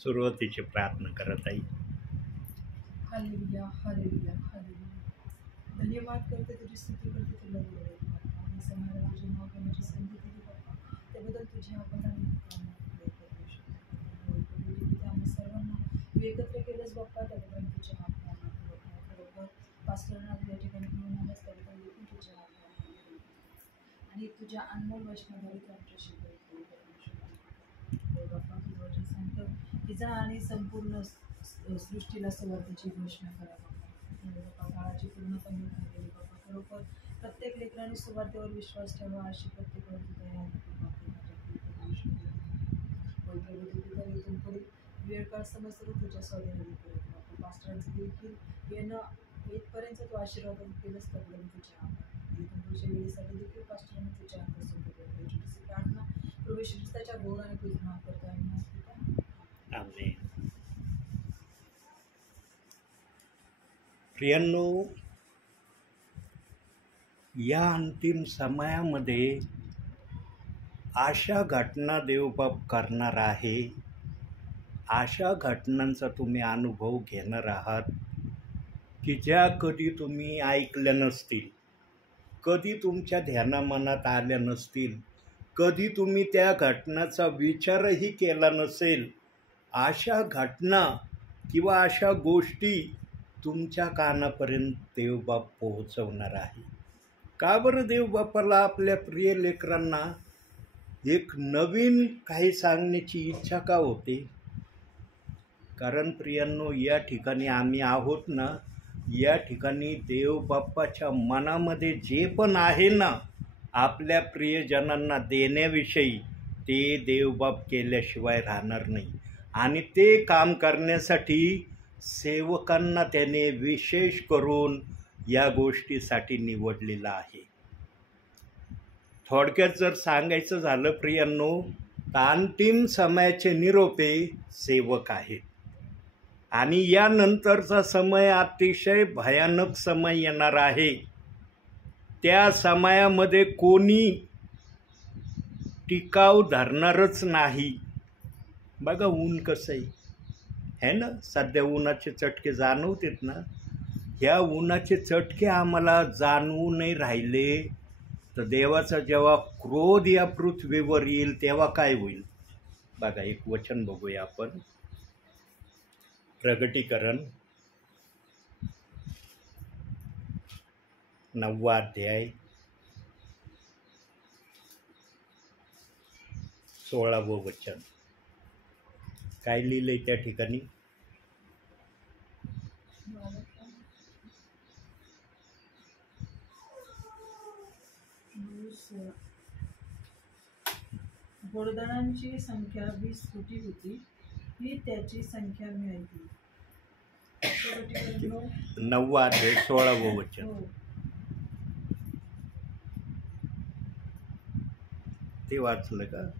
सुरुवातीची प्रार्थना करत आहे. Hallelujah, hallelujah, hallelujah. धन्यवाद करते, तुझी स्तुती करते, तुला बोलवते बाप्पा. आणि समाजाला तुझे नाव घेण्याची संधी दिली बाप्पा, त्याबद्दल तुझे आभार आणि आम्ही सर्वांना तू एकत्र केलंस बाप्पा, त्याबद्दल तुझे आभार बाप्पा. खरोखर पास्टरना या ठिकाणी घेऊन आल्यास त्याबद्दल देखील तुझे आभार आणि तुझ्या अनमोल वचनाद्वारे तू आमच्याशी बाप्पा. तुझं वचन सांगतं की जा आणि संपूर्ण सृष्टीला सुवार्तेची घोषणा करा बाप्पा. काळाची पूर्णपणे झालेली बाप्पा. खरोखर प्रत्येक लेकराने सुवार्तेवर विश्वास ठेवा अशी प्रत्येक तयार इथून पुढे वेळ काळ समजतो तुझ्या स्वाधीन बाप्पा. पास्टरांचं देखील येणं येथपर्यंत तू आशीर्वाद केलंच त्याबद्दल तुझ्या आभार. इथून तुझ्या वेळेसाठी देखील पास्टरांनी तुझ्या हातात सोबत छोटीशी प्रार्थना प्रवेश त्याच्या गोड आणि तुझं नाव करतो आणि आमेन. प्रियांनो, या अंतिम समयामध्ये अशा घटना देवबाप करणार आहे, अशा घटनांचा तुम्ही अनुभव घेणार आहात की ज्या कधी तुम्ही ऐकल्या नसतील, कधी तुमच्या ध्यानामनात आल्या नसतील, कधी तुम्ही त्या घटनाचा विचारही केला नसेल. अशा घटना किंवा अशा गोष्टी तुमच्या कानापर्यंत देवबाप पोहोचवणार आहे. का बरं देवबापाला आपल्या प्रिय लेकरांना एक नवीन काही सांगण्याची इच्छा का होते? कारण प्रियांनो, या ठिकाणी आम्ही आहोत ना, या ठिकाणी देवबाप्पाच्या मनामध्ये जे पण आहे ना आपल्या प्रियजनांना देण्याविषयी, ते देवबाप केल्याशिवाय राहणार नाही. आणि ते काम करण्यासाठी सेवकांना त्याने विशेष करून या गोष्टीसाठी निवडलेलं आहे. थोडक्यात जर सांगायचं झालं प्रियांनो, तर अंतिम समयाचे निरोपे सेवक आहेत. आणि यानंतरचा समय अतिशय भयानक समय येणार आहे. त्या समयामध्ये कोणी टिकाव धरणारच नाही. बघा ऊन कसं आहे ना, सध्या उन्हाचे चटके जाणवतात ना. ह्या उन्हाचे चटके आम्हाला जाणवू नाही राहिले तर देवाचा जेव्हा क्रोध या पृथ्वीवर येईल तेव्हा काय होईल? बघा, एक वचन बघूया आपण. प्रगटीकरण 9वा अध्याय 16वं वचन. काय लिहिलंय त्या ठिकाणी? घोडदळांची संख्या 20 कोटी होती, ही त्याची संख्या मी ऐकली. 9वा अध्याय 16वं वचन. ते वाचलं का?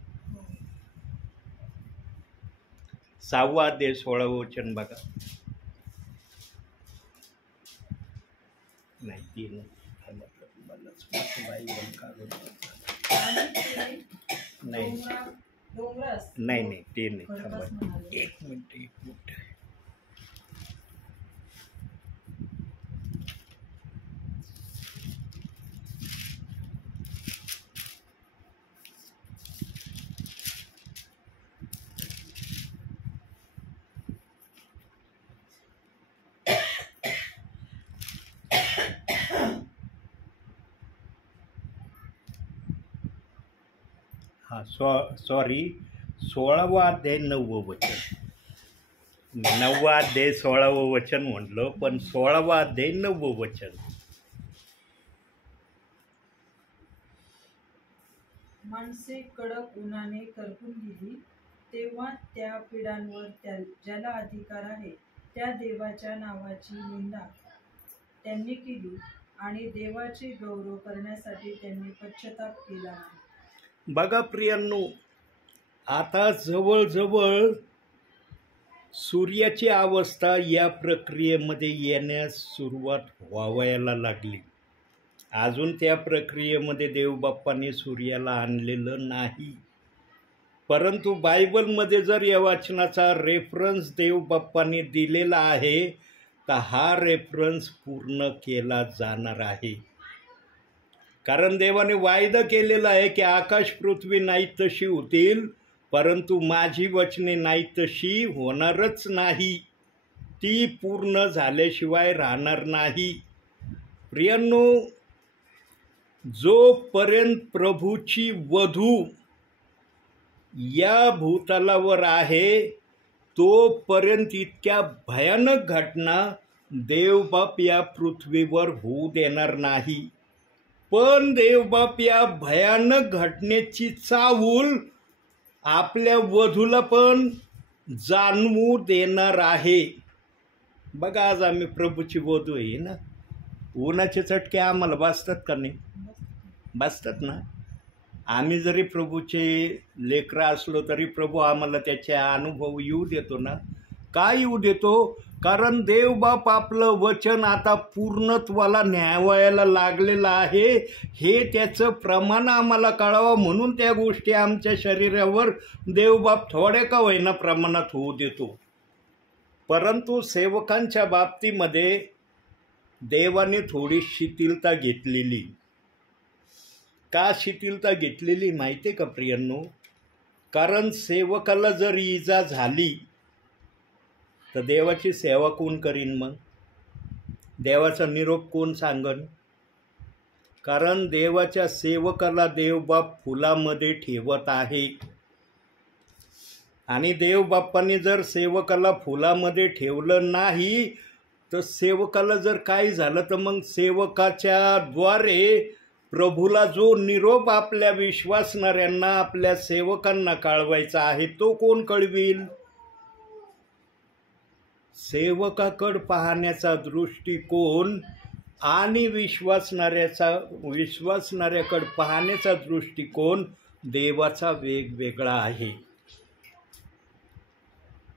6वा अध्याय 16वं वचन बघा. नाही, ती नाही. नाही, ते नाही. थांबा, एक मिनिट. सॉरी, 16वा अध्याय 9वं वचन. 9वा अध्याय 16वं वचन म्हटलं, पण 16वा अध्याय 9वं वचन. माणसे कडक उन्हाने करपून गेली, तेव्हा त्या पिढ्यांवर ज्याला अधिकार आहे त्या देवाच्या नावाची निंदा त्यांनी केली आणि देवाचे गौरव करण्यासाठी त्यांनी पश्चाताप केला नाही. बघा प्रियांनो, आता जवळजवळ सूर्याची अवस्था या प्रक्रियेमध्ये येण्यास सुरुवात व्हावयाला लागली. अजून त्या प्रक्रियेमध्ये देवबाप्पाने सूर्याला आणलेलं नाही, परंतु बायबलमध्ये जर या वचनाचा रेफरन्स देव बाप्पाने दिलेला आहे तर हा रेफरन्स पूर्ण केला जाणार आहे. कारण देवाने वायदा केलेला आहे की आकाश पृथ्वी नाही तशी होतील, परंतु माझी वचने नाही तशी होणारच नाही, ती पूर्ण झाल्याशिवाय राहणार नाही. प्रियांनो, जोपर्यंत प्रभूची वधू या भूतलावर आहे तोपर्यंत इतक्या भयानक घटना देवबाप या पृथ्वीवर होऊ देणार नाही. पण देवबाप या भयानक घटनेची चाहूल आपल्या वधूला पण जाणवू देणार आहे. बघा, आज आम्ही प्रभूची वधू आहे ना, उन्हाचे चटके आम्हाला बसतात का नाही? बसतात ना. आम्ही जरी प्रभूचे लेकरं असलो तरी प्रभू आम्हाला त्याचे अनुभव येऊ देतो ना. का येऊ देतो? कारण देवबाप आपलं वचन आता पूर्णत्वाला न्यावायला लागलेलं आहे, हे त्याचं प्रमाण आम्हाला कळावं म्हणून त्या गोष्टी आमच्या शरीरावर देवबाप थोड्या का होईना प्रमाणात होऊ देतो. परंतु सेवकांच्या बाबतीमध्ये देवाने थोडी शिथिलता घेतलेली. का शिथिलता घेतलेली माहिती आहे का प्रियांनो? कारण सेवकाला जर इजा झाली तर देवाची सेवा कोण करीन? मग देवाचा निरोप कोण सांगन? कारण देवाच्या सेवकाला देवबाप फुलामध्ये ठेवत आहे. आणि देवबाप्पाने जर सेवकाला फुलामध्ये ठेवलं नाही तर सेवकाला जर काही झालं तर मग सेवकाच्या द्वारे प्रभूला जो निरोप आपल्या विश्वासणाऱ्यांना, आपल्या सेवकांना कळवायचा आहे तो कोण कळविल? सेवकाकडे पाहण्याचा दृष्टिकोन आणि विश्वासणाऱ्याकडे पाहण्याचा दृष्टिकोन देवाचा वेगवेगळा आहे.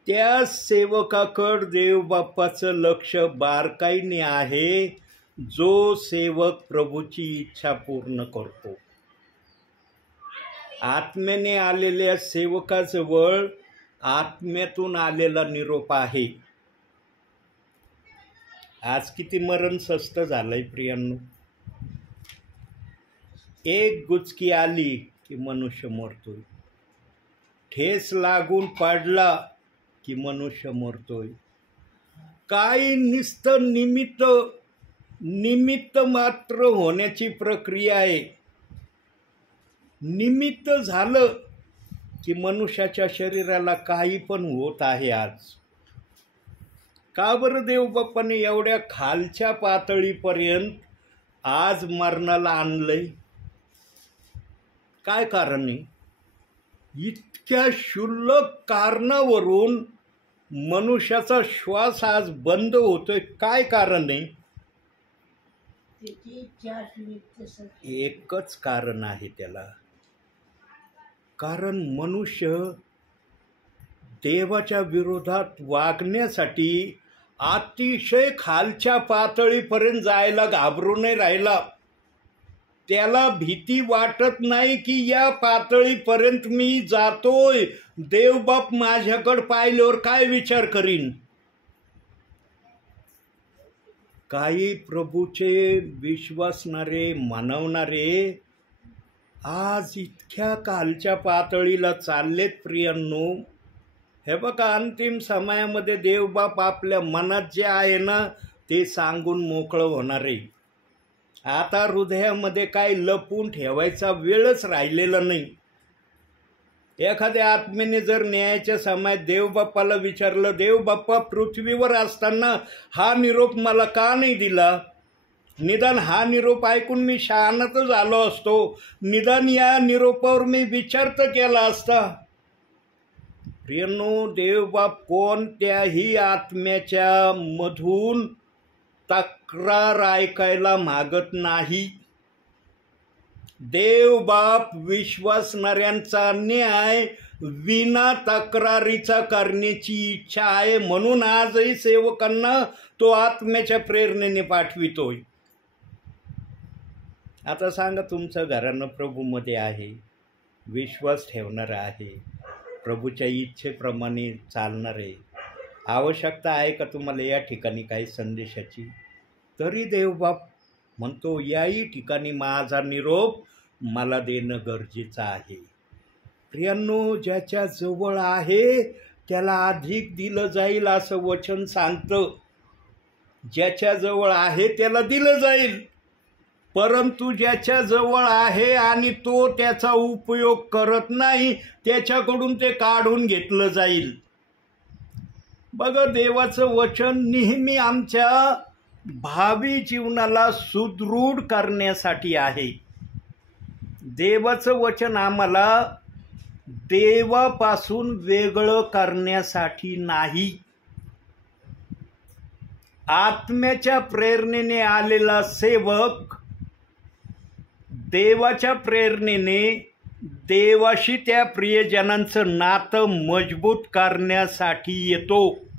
त्या सेवकाकडे देवबाप्पाचं लक्ष बारकाईने आहे जो सेवक प्रभूची इच्छा पूर्ण करतो. आत्म्याने आलेल्या सेवकाजवळ आत्म्यातून आलेला निरोप आहे. आज किती मरण स्वस्त झालंय प्रियांनो. एक गुचकी आली की मनुष्य मरतोय, ठेस लागून पडला की मनुष्य मरतोय. काही नुसतं निमित्त मात्र होण्याची प्रक्रिया आहे. निमित्त झालं की मनुष्याच्या शरीराला काही पण होत आहे. आज का बरं देवबाप्पाने एवढ्या खालच्या पातळीपर्यंत आज मरणाला आणलंय? काय कारण आहे? इतक्या क्षुल्लक कारणावरून मनुष्याचा श्वास आज बंद होतोय. काय कारण आहे? एकच कारण आहे त्याला. कारण मनुष्य देवाच्या विरोधात वागण्यासाठी अतिशय खालच्या पातळीपर्यंत जायला घाबरून नाही राहिला. त्याला भीती वाटत नाही की या पातळीपर्यंत मी जातोय, देवबाप माझ्याकडे पाहिल्यावर काय विचार करीन. काही प्रभूचे विश्वासणारे मानवणारे आज इतक्या खालच्या पातळीला चाललेत प्रियांनो. हे बघा, अंतिम समयामध्ये देवबाप आपल्या मनात जे आहे ना ते सांगून मोकळं होणार आहे. आता हृदयामध्ये काही लपून ठेवायचा वेळच राहिलेला नाही. एखाद्या आत्मेने जर न्यायाच्या समयात देवबाप्पाला विचारलं, देवबाप्पा पृथ्वीवर असताना हा निरोप मला का नाही दिला? निदान हा निरोप ऐकून मी शहाणा तर झालो असतो, निदान या निरोपावर मी विचार तर केला असता. प्रियांनो, देवबाप कोणत्याही आत्म्याच्या मधून तक्रार ऐकायला मागत नाही. देवबाप विश्वासणाऱ्यांचा न्याय विना तक्रारीचा करण्याची इच्छा आहे. म्हणून आजही सेवकांना तो आत्म्याच्या प्रेरणेने पाठवितोय. आता सांगा, तुमचं घरानं प्रभूमध्ये आहे, विश्वास ठेवणार आहे, प्रभूच्या इच्छेप्रमाणे चालणारे. आवश्यकता आहे का तुम्हाला या ठिकाणी काही संदेशाची? तरी देवबाप म्हणतो याही ठिकाणी माझा निरोप मला देणं गरजेचं आहे. प्रियांनो, ज्याच्या जवळ आहे त्याला अधिक दिलं जाईल असं वचन सांगतं. ज्याच्या जवळ आहे त्याला दिलं जाईल, परंतु ज्याच्या जवळ आहे आणि तो त्याचा उपयोग करत नाही त्याच्याकडून ते काढून घेतलं जाईल. बघा, देवाचं वचन नेहमी आमच्या भावी जीवनाला सुदृढ करण्यासाठी आहे. देवाचं वचन आम्हाला देवापासून वेगळं करण्यासाठी नाही. आत्म्याच्या प्रेरणेने आलेला सेवक देवाच्या प्रेरणेने देवाशी त्या प्रियजनांचं नातं मजबूत करण्यासाठी येतो.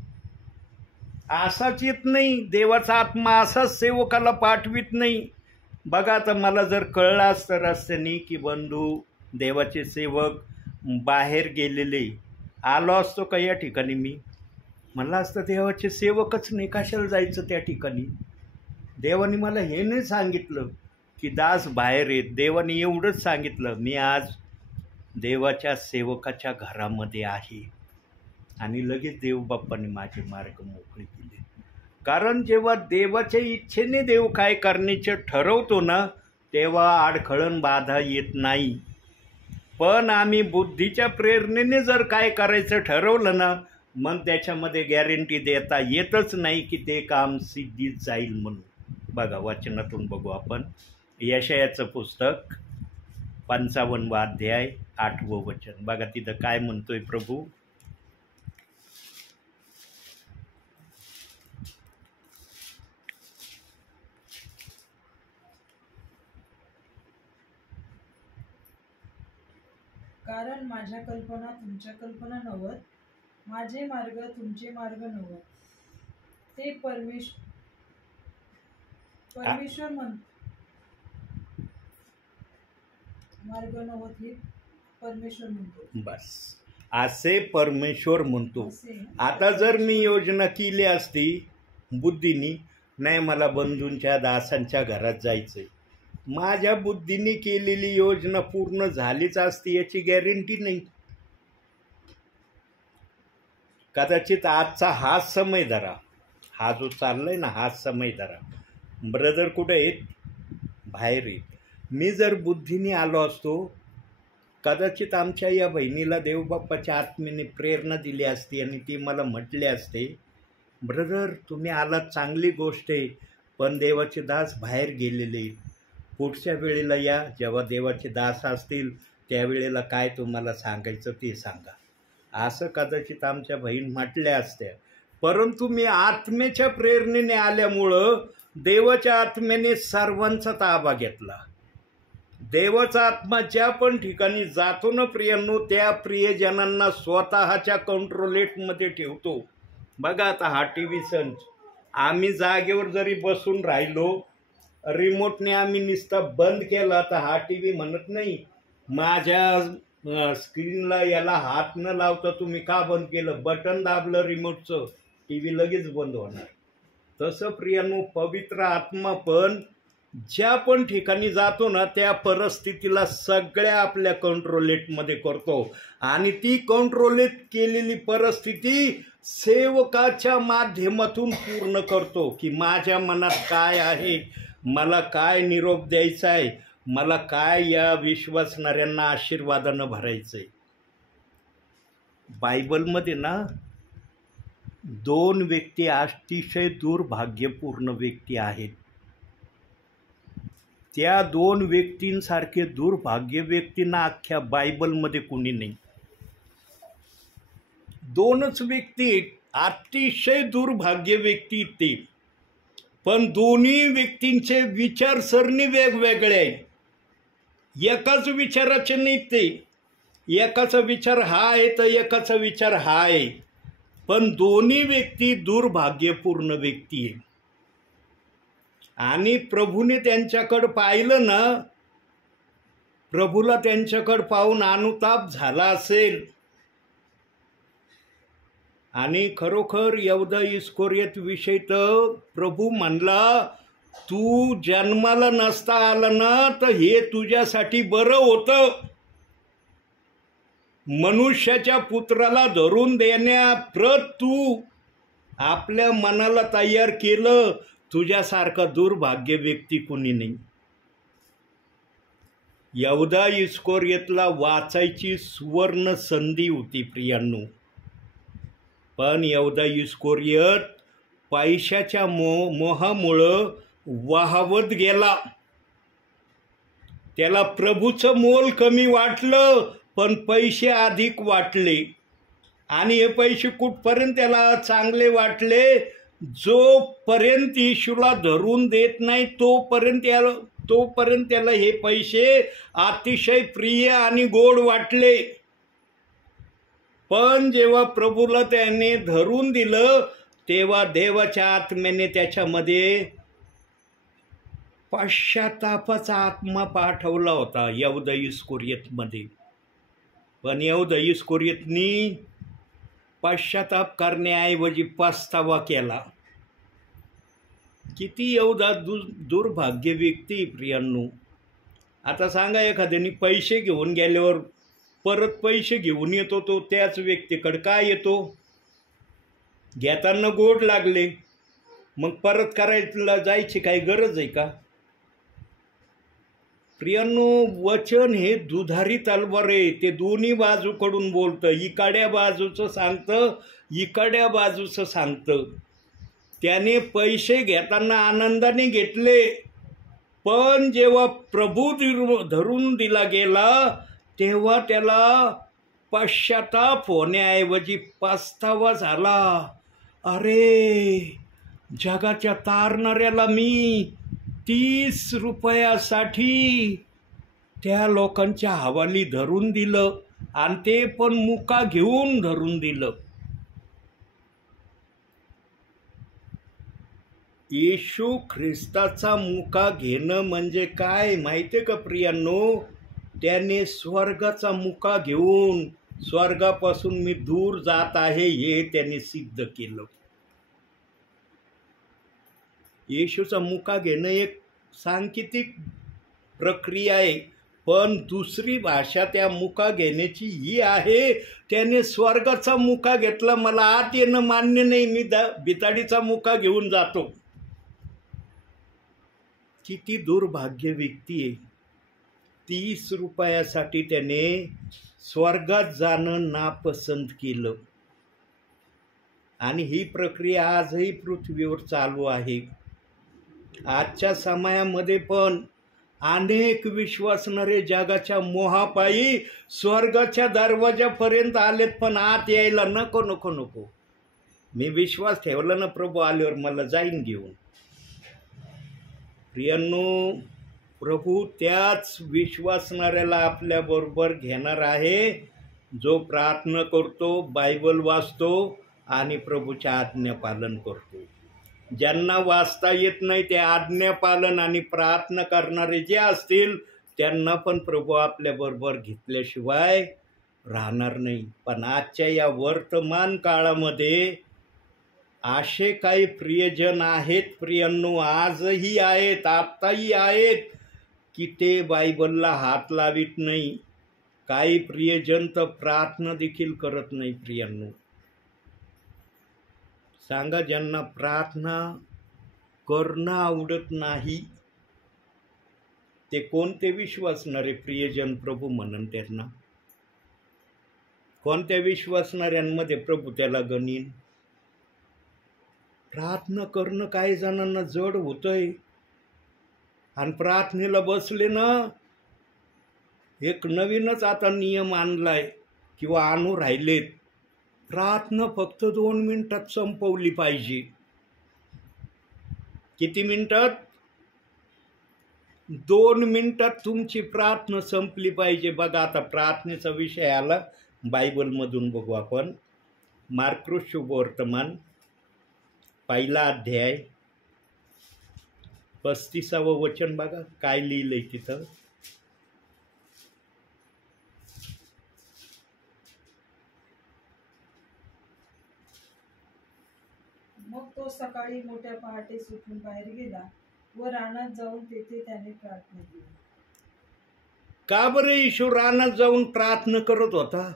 असाच येत नाही. देवाचा आत्मा असाच सेवकाला पाठवित नाही. बघा, आता मला जर कळलं असतं रस्त्याने की बंधू देवाचे सेवक बाहेर गेलेले, आलो असतो का या ठिकाणी? मी म्हणलं असतं देवाचे सेवकच नाही, कशाला जायचं त्या ठिकाणी? देवाने मला हे नाही सांगितलं की दास बाहेर येत. देवाने एवढंच सांगितलं, मी आज देवाच्या सेवकाच्या घरामध्ये आहे. आणि लगेच देवबाप्पाने माझे मार्ग मोकळे केले. कारण जेव्हा देवाच्या इच्छेने देव काय करण्याचे ठरवतो ना, तेव्हा अडखळण बाधा येत नाही. पण आम्ही बुद्धीच्या प्रेरणेने जर काय करायचं ठरवलं ना, मग त्याच्यामध्ये गॅरंटी देता येतच नाही की ते काम सिद्धीत जाईल म्हणून. बघा, वचनातून बघू आपण. यशायाचं पुस्तक 55वा अध्याय 8वं वचन. बघा तिथं काय म्हणतोय प्रभू. कारण माझ्या कल्पना तुमच्या कल्पना नव्हत, माझे मार्ग तुमचे मार्ग नव्हत. ते परमेश्वर मार्ग नव्हत हे परमेश्वर म्हणतो. बस, असे परमेश्वर म्हणतो. आता जर मी योजना केली असती बुद्धीनी, नाही मला बंधूंच्या दासांच्या घरात जायचंय, माझ्या बुद्धीने केलेली योजना पूर्ण झालीच असती याची गॅरंटी नाही. कदाचित आजचा हाच समय धरा, हा जो चाललाय ना हाच समय धरा. ब्रदर कुठे आहेत? बाहेर आहेत. मी जर बुद्धीने आलो असतो, कदाचित आमच्या या बहिणीला देवबाप्पाच्या आत्म्याने प्रेरणा दिली असती आणि ती मला म्हटले असते, ब्रदर तुम्ही आलात चांगली गोष्ट आहे, पण देवाचे दास बाहेर गेलेले, पुढच्या वेळेला या, जेव्हा देवाचे दास असतील त्यावेळेला काय तुम्हाला सांगायचं ते सांगा, असं कदाचित आमच्या बहीण म्हटल्या असत्या. परंतु मी आत्म्याच्या प्रेरणेने आल्यामुळं देवाच्या आत्म्याने सर्वांचा ताबा घेतला. देवाचा आत्मा ज्या पण ठिकाणी जातो ना प्रियांनो, त्या प्रियजनांना स्वतःच्या कंट्रोलेटमध्ये ठेवतो. बघा आता हा TV संच, आम्ही जागेवर जरी बसून राहिलो, रिमोटने आम्ही नुसता बंद केला तर हा TV म्हणत नाही माझ्या स्क्रीनला याला हात न लावता तुम्ही का बंद केलं, बटन दाबलं रिमोटचं, TV लगेच बंद होणार. तसं प्रियांनो पवित्र आत्मा पण ज्या पण ठिकाणी जातो ना त्या परिस्थितीला सगळ्या आपल्या कंट्रोलेटमध्ये करतो. आणि ती कंट्रोलेट केलेली परिस्थिती सेवकाच्या माध्यमातून पूर्ण करतो की माझ्या मनात काय आहे, मला काय निरोप द्यायचा आहे, मला काय या विश्वासणाऱ्यांना आशीर्वादानं भरायचं आहे. बायबलमध्ये ना 2 व्यक्ती अतिशय दुर्भाग्यपूर्ण व्यक्ती आहेत. त्या 2 व्यक्तींसारखे दुर्भाग्य व्यक्तींना अख्ख्या बायबलमध्ये कोणी नाही. 2च व्यक्ती अतिशय दुर्भाग्य व्यक्ती ते, पण दोन्ही व्यक्तींचे विचारसरणी वेगवेगळे आहे. एकाच विचाराचे नाही ते, एकाचा विचार हा आहे तर एकाचा विचार हा आहे, पण दोन्ही व्यक्ती दुर्भाग्यपूर्ण व्यक्ती आहे. आणि प्रभूने त्यांच्याकडं पाहिलं ना, प्रभूला त्यांच्याकडं पाहून अनुताप झाला असेल आणि खरोखर यहूदा इस्करियोत विषयी तर प्रभू म्हणला, तू जन्माला नसता आला ना तर हे तुझ्यासाठी बरं होतं. मनुष्याच्या पुत्राला धरून देण्याप्रत तू आपल्या मनाला तयार केलं. तुझ्यासारखा दुर्भाग्य व्यक्ती कोणी नाही. यहूदा इस्करियोतला वाचायची सुवर्ण संधी होती प्रियांनो, पण यहूदा इस्करियोत पैशाच्या मोहामुळं वाहवत गेला. त्याला प्रभूचं मोल कमी वाटलं, पण पैसे अधिक वाटले. आणि हे पैसे कुठपर्यंत त्याला चांगले वाटले, जोपर्यंत येशूला धरून देत नाही तोपर्यंत त्याला हे पैसे अतिशय प्रिय आणि गोड वाटले. पण जेव्हा प्रभूला त्याने धरून दिलं तेव्हा देवाच्या आत्म्याने त्याच्यामध्ये पश्चातापाचा आत्मा पाठवला होता यहूदा इस्करियोतमध्ये. पण यहूदा इस्करियोतनी पश्चाताप करण्याऐवजी पस्तावा केला. किती यहूदा दुर्भाग्य व्यक्ती प्रियांनो. आता सांगा, एखाद्याने पैसे घेऊन गेल्यावर परत पैसे घेऊन येतो तो त्याच व्यक्तीकडे, काय येतो? घेताना गोड लागले, मग परत करायला जायची काही गरज आहे का? प्रियांनो, वचन हे दुधारी तलवार आहे. ते दोन्ही बाजूकडून बोलतं. इकड्या बाजूचं सांगतं, इकड्या बाजूचं सांगतं. त्याने पैसे घेताना आनंदाने घेतले, पण जेव्हा प्रभू धरून दिला गेला तेव्हा त्याला पश्चाताप होण्याऐवजी पस्तावा झाला. अरे, जगाच्या तारणाऱ्याला मी 30 रुपयासाठी त्या लोकांच्या हवाली धरून दिलं, आणि ते पण मुका घेऊन धरून दिलं. येशू ख्रिस्ताचा मुका घेणं म्हणजे काय माहिती आहे का प्रियांनो? त्याने स्वर्गाचा मुका घेऊन स्वर्गापासून मी दूर जात आहे हे त्याने सिद्ध केलं. येशूचा मुका घेणं एक सांकेतिक प्रक्रिया आहे, पण दुसरी भाषा त्या मुका घेण्याची ही आहे, त्याने स्वर्गाचा मुका घेतला. मला आत येणं मान्य नाही, मी बिताडीचा मुका घेऊन जातो. किती दुर्भाग्य व्यक्ती आहे. 30 रुपयासाठी त्याने स्वर्गात जाणं नापसंत केलं. आणि ही प्रक्रिया आजही पृथ्वीवर चालू आहे. आजच्या समयामध्ये पण अनेक विश्वासणारे जगाच्या मोहापायी स्वर्गाच्या दरवाजापर्यंत आलेत, पण आत यायला नको नको नको. मी विश्वास ठेवला ना, प्रभू आल्यावर मला जाईन घेऊन. प्रियांनो, प्रभू त्याच विश्वासणाऱ्याला आपल्याबरोबर घेणार आहे जो प्रार्थना करतो, बायबल वाचतो आणि प्रभूच्या आज्ञापालन करतो. ज्यांना वाचता येत नाही ते आज्ञापालन आणि प्रार्थना करणारे जे असतील त्यांना पण प्रभू आपल्याबरोबर घेतल्याशिवाय राहणार नाही. पण आजच्या या वर्तमान काळामध्ये असे काही प्रियजन आहेत प्रियांनो, आजही आहेत, आत्ताही आहेत, की ते बायबलला हात लावित नाही. काही प्रियजन तर प्रार्थना देखील करत नाही प्रियांनो. सांगा, ज्यांना प्रार्थना करणं आवडत नाही ते कोणते विश्वासणारे प्रियजन प्रभू म्हणन त्यांना? कोणत्या विश्वासणाऱ्यांमध्ये प्रभू त्याला गणीन? प्रार्थना करणं काही जणांना जड होतंय, आणि प्रार्थनेला बसले ना, एक नवीनच आता नियम आणलाय किंवा आणू राहिलेत, प्रार्थना फक्त 2 मिनिटात संपवली पाहिजे. किती मिनिटात? 2 मिनिटात तुमची प्रार्थना संपली पाहिजे. बघा, आता प्रार्थनेचा विषय आला, बायबलमधून बघू आपण. मार्क शुभवर्तमान 1 अध्याय 35वं वचन बघा काय लिहिलंय तिथं. मग तो सकाळी मोठ्या पहाटे उठून बाहेर गेला व रानात जाऊन तेथे त्याने प्रार्थना केली. का बरं येशू रानात जाऊन प्रार्थना करत होता?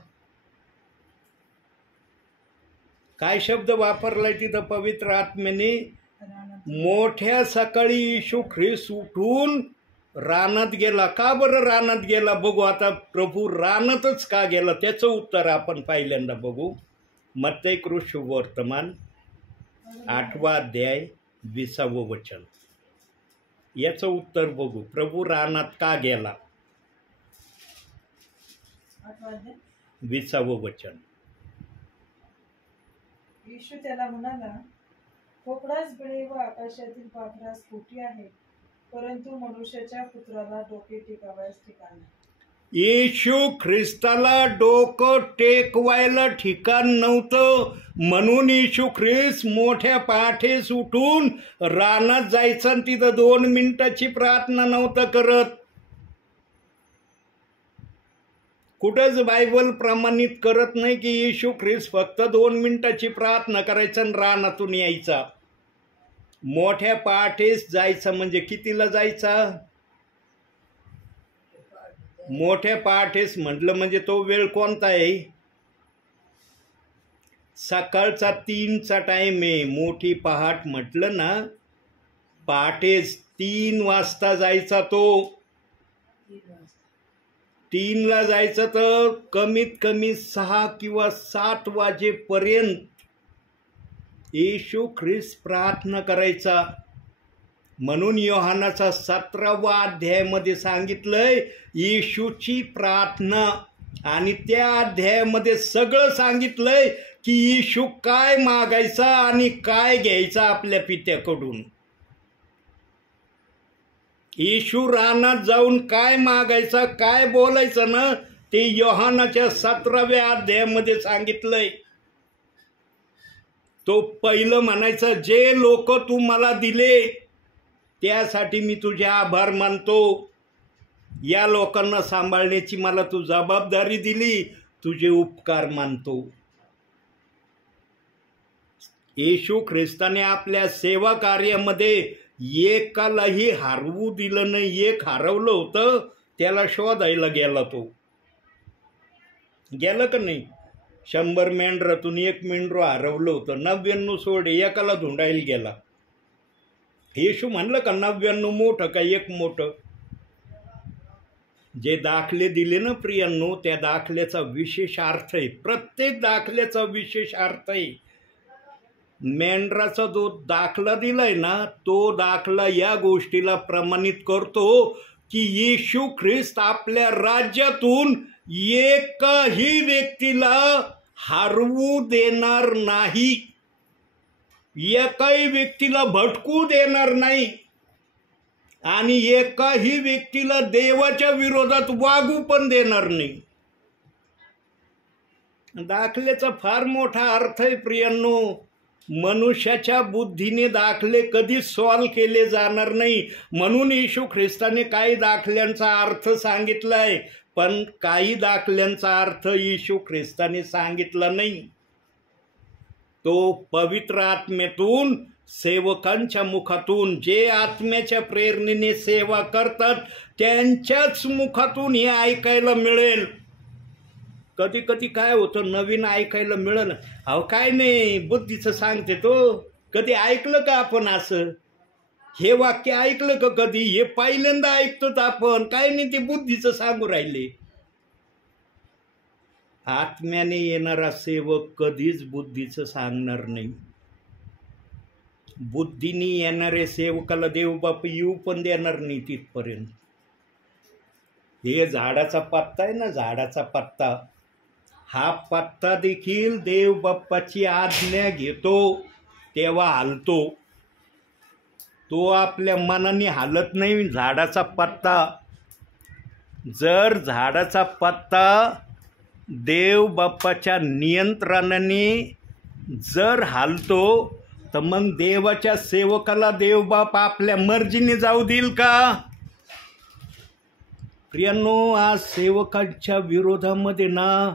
काय शब्द वापरलाय तिथं पवित्र आत्म्याने? रानात मोठ्या सकाळी येशू ख्रिस्त उठून रानात गेला. का बरं रानात गेला? बघू आता. प्रभू रानातच का गेला त्याचं उत्तर आपण पहिल्यांदा बघू. मत्ती शुभवर्तमान 8वा अध्याय 20वं वचन. याचं उत्तर बघू. प्रभू रानात का गेला? 8वा अध्याय 20वं वचन. येशू त्याला म्हणाला, कोकडास बिळे व आकाशातील पाखरास पोटी आहे, परंतु मनुष्याच्या पुत्राला डोके टेकावयास ठिकाण नाही. येशू ख्रिस्ताला डोकं टेकवायला ठिकाण नव्हतं, म्हणून येशू ख्रिस्त मोठ्या पहाटेस उठून रानात जायचं आणि तिथं 2 मिनिटाची प्रार्थना नव्हतं करत. कुठंच बायबल प्रमाणित करत नाही की येशू ख्रिस्त फक्त 2 मिनिटाची प्रार्थना करायचं आणि रानातून यायचा. मोठ्या पहाटेस जायचं म्हणजे कितीला जायचा? मोठ्या पहाटेस म्हटलं म्हणजे तो वेळ कोणता आहे? सकाळचा 3चा टाइम आहे. मोठी पहाट म्हटलं ना, पहाटेस 3 वाजता जायचा. तो 3ला जायचं तर कमीत कमी 6 किंवा 7 वाजेपर्यंत येशू ख्रिस्त प्रार्थना करायचा. म्हणून योहानाचा 17वा अध्यायामध्ये सांगितलंय येशूची प्रार्थना, आणि त्या अध्यायामध्ये सगळं सांगितलंय की येशू काय मागायचा आणि काय घ्यायचा आपल्या पित्याकडून. येशू रानात जाऊन काय मागायचा, काय बोलायचं ना, ते योहानाच्या 17व्या अध्यायामध्ये सांगितलंय. तो पहिलं म्हणायचं, जे लोक तू मला दिले त्यासाठी मी तुझे आभार मानतो. या लोकांना सांभाळण्याची मला तू जबाबदारी दिली, तुझे उपकार मानतो. येशू ख्रिस्ताने आपल्या सेवा कार्यामध्ये एकालाही हरवू दिलं नाही. एक हरवलं होतं, त्याला शोधायला गेला. तो गेला का नाही? 100 मेंढरातून 1 मेंढरू हरवलं होतं. 99 सोडे, एकाला धुंडायला गेला. येशू म्हणलं का 99 मोठं का 1 मोठं? जे दाखले दिले ना प्रियांनो, त्या दाखल्याचा विशेष अर्थ आहे. प्रत्येक दाखल्याचा विशेष अर्थ आहे. मेंढराचा जो दाखला दिलाय ना, तो दाखला या गोष्टीला प्रमाणित करतो की येशू ख्रिस्त आपल्या राज्यातून एकही व्यक्तीला हरवू देणार नाही, एकाही व्यक्तीला भटकू देणार नाही, आणि एकाही व्यक्तीला देवाच्या विरोधात वागू पण देणार नाही. दाखल्याचा फार मोठा अर्थ आहे प्रियांनो. मनुष्याच्या बुद्धीने दाखले कधी सॉल्व केले जाणार नाही. म्हणून येशू ख्रिस्ताने काही दाखल्यांचा अर्थ सांगितलाय, पण काही दाखल्यांचा अर्थ येशू ख्रिस्ताने सांगितला नाही. तो पवित्र आत्म्यातून, सेवकांच्या मुखातून, जे आत्म्याच्या प्रेरणेने सेवा करतात त्यांच्याच मुखातून हे ऐकायला मिळेल. कधी कधी काय होतं, नवीन ऐकायला मिळेल. अहो काय नाही, बुद्धीचं सांगते तो. कधी ऐकलं का आपण असं? हे वाक्य ऐकलं का कधी? हे पहिल्यांदा ऐकतो आपण. काय नाही, ते बुद्धीचं सांगू राहिले. आत्म्याने येणारा सेवक कधीच बुद्धीचं सांगणार नाही. बुद्धीने येणारे सेवकाला देवबाप येऊ पण देणार नाही तिथपर्यंत. हे झाडाचा पत्ता आहे ना, झाडाचा पत्ता, हा पत्ता देखील देव बाप्पाची आज्ञा घेतो तेव्हा हालतो. तो आपल्या मनाने हालत नाही. झाडाचा पत्ता, जर झाडाचा पत्ता देव बाप्पाच्या नियंत्रणाने जर हालतो, तर मग देवाच्या सेवकाला देव बाप आपल्या मर्जीने जाऊ देईल का? प्रियांनो, आज सेवकांच्या विरोधामध्ये ना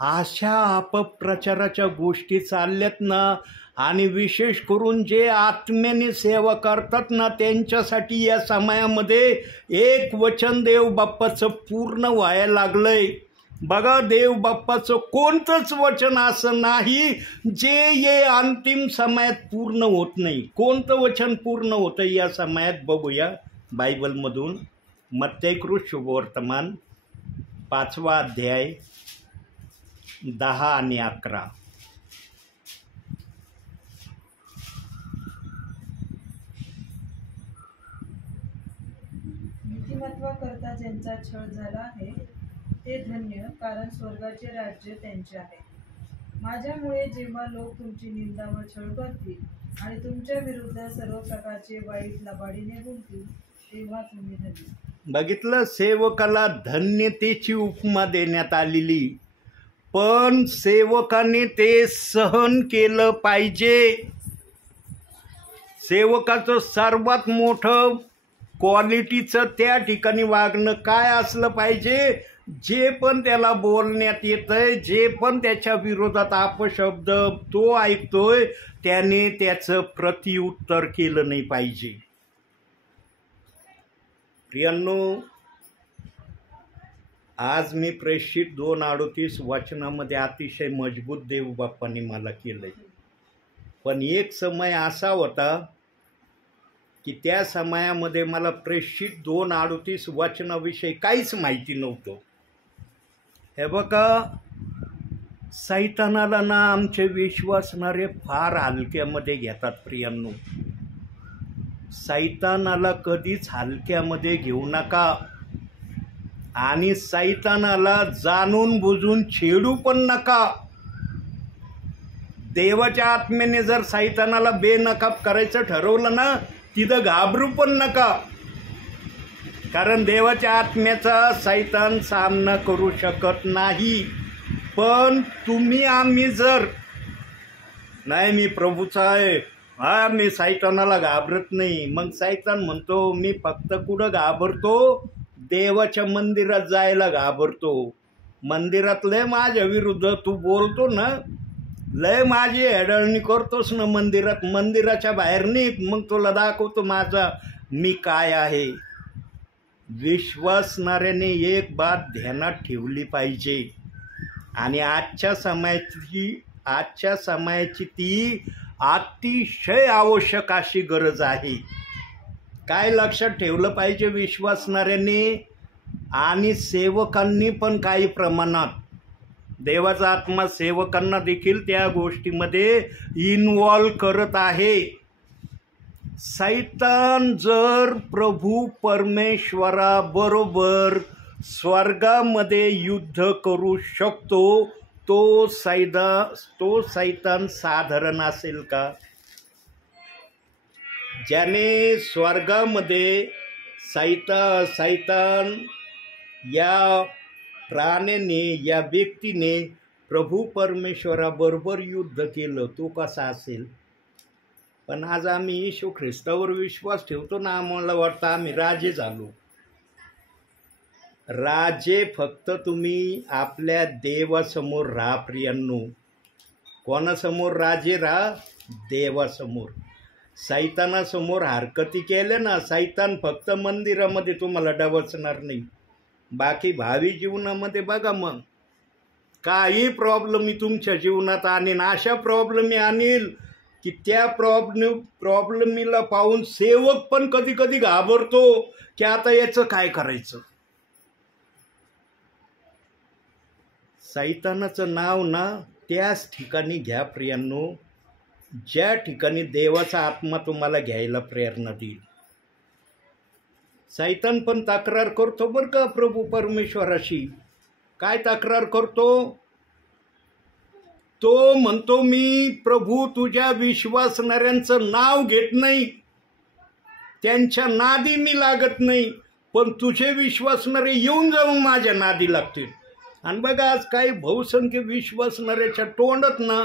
अशा अपप्रचाराच्या गोष्टी चालल्यात ना, आणि विशेष करून जे आत्म्याने सेवा करतात ना, त्यांच्यासाठी या समयामध्ये एक वचन देव बाप्पाचं पूर्ण व्हायला लागलंय. बघा, देव बाप्पाचं कोणतंच वचन असं नाही जे ये अंतिम समयात पूर्ण होत नाही. कोणतं वचन पूर्ण होतं या समयात बघूया बायबलमधून. मत्तेकृत शुभवर्तमान 5वा अध्याय 10 आणि 11. नीतिमत्वाकरता ज्यांचा छळ झाला आहे ते धन्य, कारण स्वर्गाचे राज्य त्यांचे आहे. माझ्यामुळे जेव्हा लोक तुमची निंदा व छळ करतील आणि तुमच्या विरुद्ध सर्व प्रकारचे वाईट लबाडीने बोलतील, तेव्हा तुम्ही धन्य. बघितलं, सेवकाला धन्यतेची उपमा देण्यात आलेली, पण सेवकाने ते सहन केलं पाहिजे. सेवकाचं सर्वात मोठं क्वालिटीचं त्या ठिकाणी वागणं काय असलं पाहिजे? जे पण त्याला बोलण्यात येतंय, जे पण त्याच्या विरोधात अपशब्द तो ऐकतोय, त्याने त्याचं प्रतिउत्तर केलं नाही पाहिजे. प्रियांनो, आज मी प्रेषित 2:38 वचनामध्ये अतिशय मजबूत देव बाप्पांनी मला केलंय. पण एक समय असा होता की त्या समयामध्ये मला प्रेषित 2:38 वचनाविषयी काहीच माहिती नव्हतं. हे बघा, सैतानाला ना आमचे विश्वासणारे फार हलक्यामध्ये घेतात. प्रियांनो, सैतानाला कधीच हलक्यामध्ये घेऊ नका आणि सैतानाला जाणून बुजून छेडू पण नका. देवाच्या आत्म्याने जर सैतानाला बेनकाब करायचं ठरवलं ना, तिथं घाबरू पण नका, कारण देवाच्या आत्म्याचा सैतान सामना करू शकत नाही. पण तुम्ही आम्ही जर नाही, मी प्रभूचा आहे, हा, मी सैतानाला घाबरत नाही, मग सैतान म्हणतो मी फक्त कुठं घाबरतो? देवाच्या मंदिरात जायला घाबरतो. मंदिरात लय माझ्या विरुद्ध तू बोलतो ना, लय माझी हेडळणी करतोस ना मंदिरात, मंदिराच्या बाहेर निघ, मग तुला दाखवतो माझा मी काय आहे. विश्वासणाऱ्याने एक बात ध्यानात ठेवली पाहिजे, आणि आजच्या समयाची ती अतिशय आवश्यक अशी गरज आहे. काय लक्षात ठेवलं पाहिजे विश्वासणाऱ्याने आणि सेवकांनी पण काही प्रमाणात? देवाचा आत्मा सेवकांना देखील त्या गोष्टीमध्ये इन्व्हॉल्व करत आहे. सैतान जर प्रभू परमेश्वराबरोबर स्वर्गामध्ये युद्ध करू शकतो, तो सैतान साधारण असेल का? ज्याने स्वर्गामध्ये सैतान या प्राण्याने, या व्यक्तीने प्रभू परमेश्वराबरोबर युद्ध केलं, तो कसा असेल? पण आज आम्ही येशू ख्रिस्तावर विश्वास ठेवतो ना, आम्हाला वाटतं आम्ही राजे झालो. राजे फक्त तुम्ही आपल्या देवासमोर राहा. प्रियांनो, कोणासमोर राजे राहा? देवासमोर. सैतानासमोर हरकती केल्या ना, सैतान फक्त मंदिरामध्ये तुम्हाला डवचणार नाही, बाकी भावी जीवनामध्ये बघा, मग काही प्रॉब्लेम तुमच्या जीवनात आणीन. अशा प्रॉब्लेम आणील की त्या प्रॉब्लेमीला पाहून सेवक पण कधी कधी घाबरतो की आता याचं काय करायचं. सैतानाचं नाव ना त्याच ठिकाणी घ्या प्रियांनो, ज्या ठिकाणी देवाचा आत्मा तुम्हाला घ्यायला प्रेरणा देईल. सैतान पण तक्रार करतो बरं का प्रभू परमेश्वराशी. काय तक्रार करतो? तो म्हणतो मी प्रभू तुझ्या विश्वासणाऱ्यांचं नाव घेत नाही, त्यांच्या नादी मी लागत नाही, पण तुझे विश्वासणारे येऊन जाऊन माझ्या नादी लागतील. आणि बघा, आज काही बहुसंख्य विश्वासणाऱ्याच्या तोंडात ना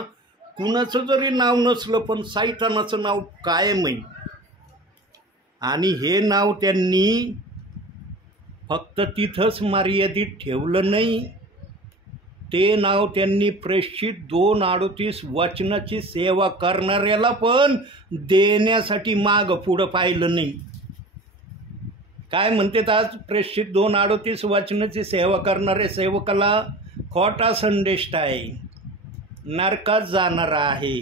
कुणाचं जरी नाव नसलं पण सैतानाचं नाव कायम आहे. आणि हे नाव त्यांनी फक्त तिथंच मर्यादित ठेवलं नाही, ते नाव त्यांनी प्रेषित 2:38 वचनाची सेवा करणाऱ्याला पण देण्यासाठी मागं पुढं पाहिलं नाही. काय म्हणतात आज प्रेषित 2:38 वचनाची सेवा करणाऱ्या सेवकाला खोटा संदेश आहे, नरकात जाणारा आहे.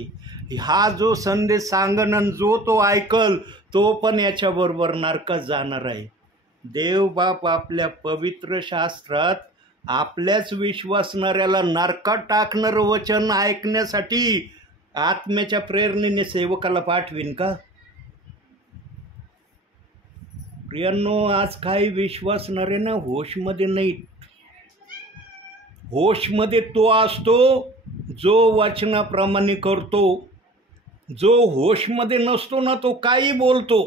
हा जो संदेश सांगन जो तो ऐकल तो पण याच्याबरोबर नरकात जाणार आहे. देवबाप आपल्या पवित्र शास्त्रात आपल्याच विश्वासणाऱ्याला नरकात टाकणारं वचन ऐकण्यासाठी आत्म्याच्या प्रेरणेने सेवकाला पाठवीन का? प्रियांनो, आज काही विश्वासणारे ना होशमध्ये नाहीत. होशमध्ये तो असतो जो वचनाप्रमाणे करतो. जो होशमध्ये नसतो ना तो काही बोलतो.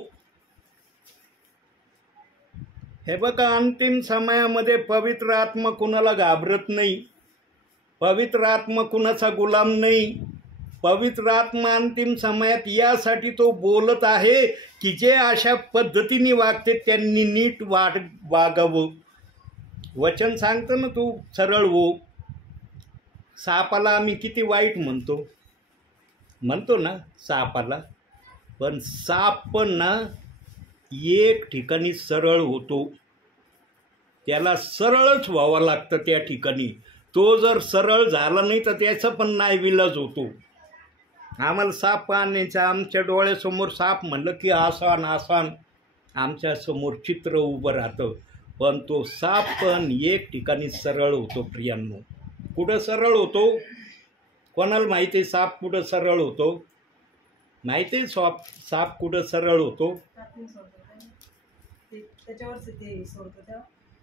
हे बघा, अंतिम समयामध्ये पवित्र आत्मा कुणाला घाबरत नाही. पवित्र आत्मा कुणाचा गुलाम नाही. पवित्र आत्मा अंतिम समयात यासाठी तो बोलत आहे की जे अशा पद्धतीने वागते त्यांनी नीट वागावं. वचन सांगतं ना, तू सरळ हो. सापाला आम्ही किती वाईट म्हणतो ना सापाला, पण साप पण ना एक ठिकाणी सरळ होतो. त्याला सरळच व्हावं लागतं त्या ठिकाणी. तो जर सरळ झाला नाही तर त्याचं पण नाईविलाज होतो. आम्हाला साप आणायचा, आमच्या डोळ्यासमोर साप म्हणलं की आसान आमच्यासमोर चित्र उभं राहतं. पण तो साप पण एक ठिकाणी सरळ होतो. प्रियांनो, कुठं सरळ होतो? कोणाला माहिती आहे साप कुठं सरळ होतो? माहिती आहे साप कुठं सरळ होतो?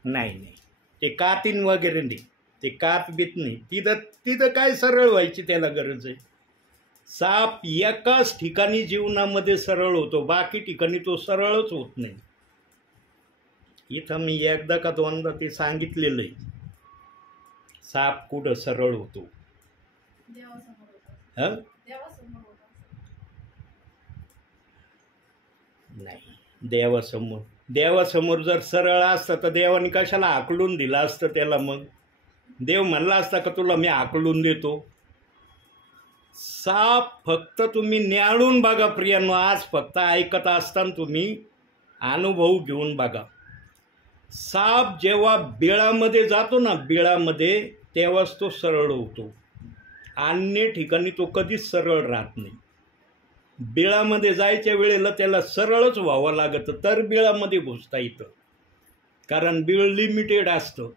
नाही, ते कातीन वगैरे नाही, ते कात बीत नाही. तिथं काय सरळ व्हायची त्याला गरज आहे? साप एकाच ठिकाणी जीवनामध्ये सरळ होतो, बाकी ठिकाणी तो सरळच होत नाही. इथं मी एकदा का दोनदा ते सांगितलेलं आहे. साप कुठं सरळ होतो? नाही, देवासमोर जर सरळ असतं तर देवाने कशाला हाकलून दिलं असतं त्याला? मग देव म्हणला असता का तुला मी हाकलून देतो? साप फक्त तुम्ही न्याळून बघा प्रियांनो. आज फक्त ऐकत असताना तुम्ही अनुभव घेऊन बघा. साप जेव्हा बिळामध्ये जातो ना, बिळामध्ये, तेव्हाच तो सरळ होतो. अन्य ठिकाणी तो कधीच सरळ राहत नाही. बिळामध्ये जायच्या वेळेला त्याला सरळच व्हावं लागतं तर बिळामध्ये घुसता येतं. कारण बिळ लिमिटेड असतं.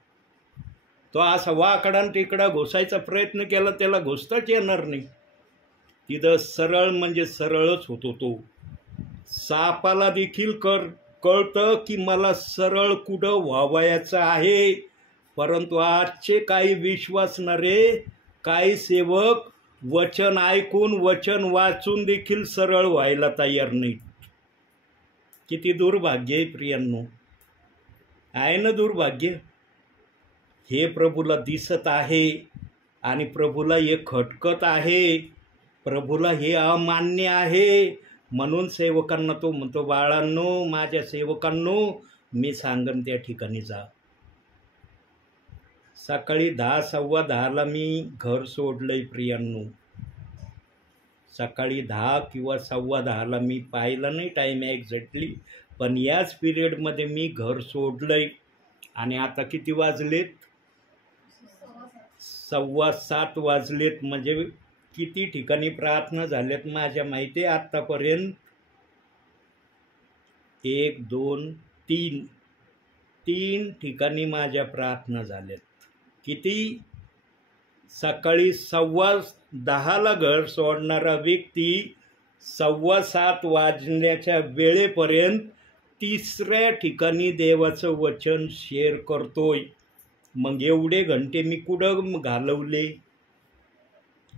तो असा वाकडा तिकडा घुसायचा प्रयत्न केला त्याला घुसताच येणार नाही. तिथं सरळ म्हणजे सरळच होतो तो. सापाला देखील कळतं की मला सरळ कुठं व्हावयाचं आहे. परंतु आजचे काही विश्वासणारे काही सेवक वचन ऐकून वचन वाचून देखील सरळ व्हायला तयार नाहीत. किती दुर्भाग्य आहे प्रियांनो, आहे ना दुर्भाग्य? हे प्रभूला दिसत आहे आणि प्रभूला हे खटकत आहे, प्रभूला हे अमान्य आहे. म्हणून सेवकांना तो म्हणतो, बाळांनो, माझ्या सेवकांनो, मी सांगन त्या ठिकाणी जा. सकाळी 10, 10:15 मी घर सोडलंय प्रियांनो. सकाळी 10 किंवा 10:15 मी पाहिलं नाही टाईम एक्झॅक्टली, पण याच पिरियडमध्ये मी घर सोडलंय. आणि आता किती वाजलेत? 7:15 वाजलेत. म्हणजे किती ठिकाणी प्रार्थना झाल्यात माझ्या माहिती आहे आत्तापर्यंत? 1, 2, 3 ठिकाणी माझ्या प्रार्थना झाल्यात. किती? सकाळी 10:15 घर सोडणारा व्यक्ती 7:15 वाजण्याच्या वेळेपर्यंत 3ऱ्या ठिकाणी देवाचं वचन शेअर करतोय. मग एवढे घंटे मी कुठं घालवले?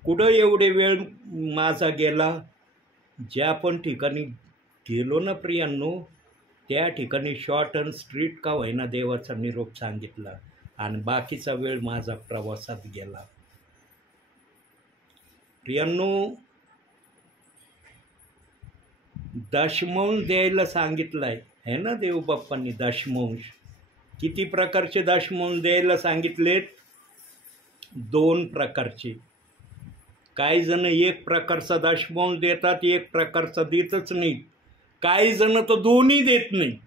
कुठं एवढे वेळ माझा गेला? ज्या पण ठिकाणी गेलो ना प्रियांनो, त्या ठिकाणी शॉर्ट अँड स्ट्रीट का होईना देवाचा निरोप सांगितला आणि बाकीचा वेळ माझा प्रवासात गेला. प्रियांनो, दशमांश द्यायला सांगितलं आहे ना देवबाप्पांनी. दशमांश किती प्रकारचे दशमांश द्यायला सांगितलेत? दोन प्रकारचे. काही जण एक प्रकारचा दशमौल देतात, एक प्रकारचा देतच नाही. काही जण तर दोन्ही देत नाही.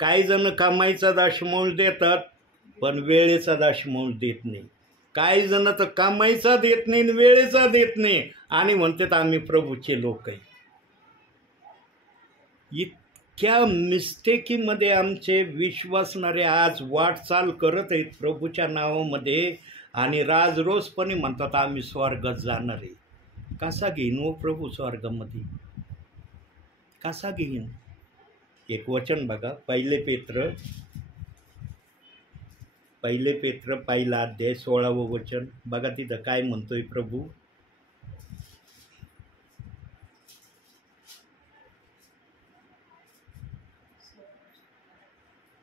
काही जण कमाईचा दशमौल देतात पण वेळेचा दशमौल देत नाही. काही जण तर कमाईचा देत नाही, वेळेचा देत नाही आणि म्हणतात आम्ही प्रभूचे लोक आहे. इतक्या मिस्टेकीमध्ये आमचे विश्वासणारे आज वाटचाल करत आहेत प्रभूच्या नावामध्ये आणि राजरोसपणे म्हणतात आम्ही स्वर्गात जाणार आहे. कसा घेईन हो प्रभू स्वर्गामध्ये? कसा घेईन? एक वचन बघा, पहिले पेत्र पहिला अध्याय 16वं वचन बघा. तिथं काय म्हणतोय प्रभू?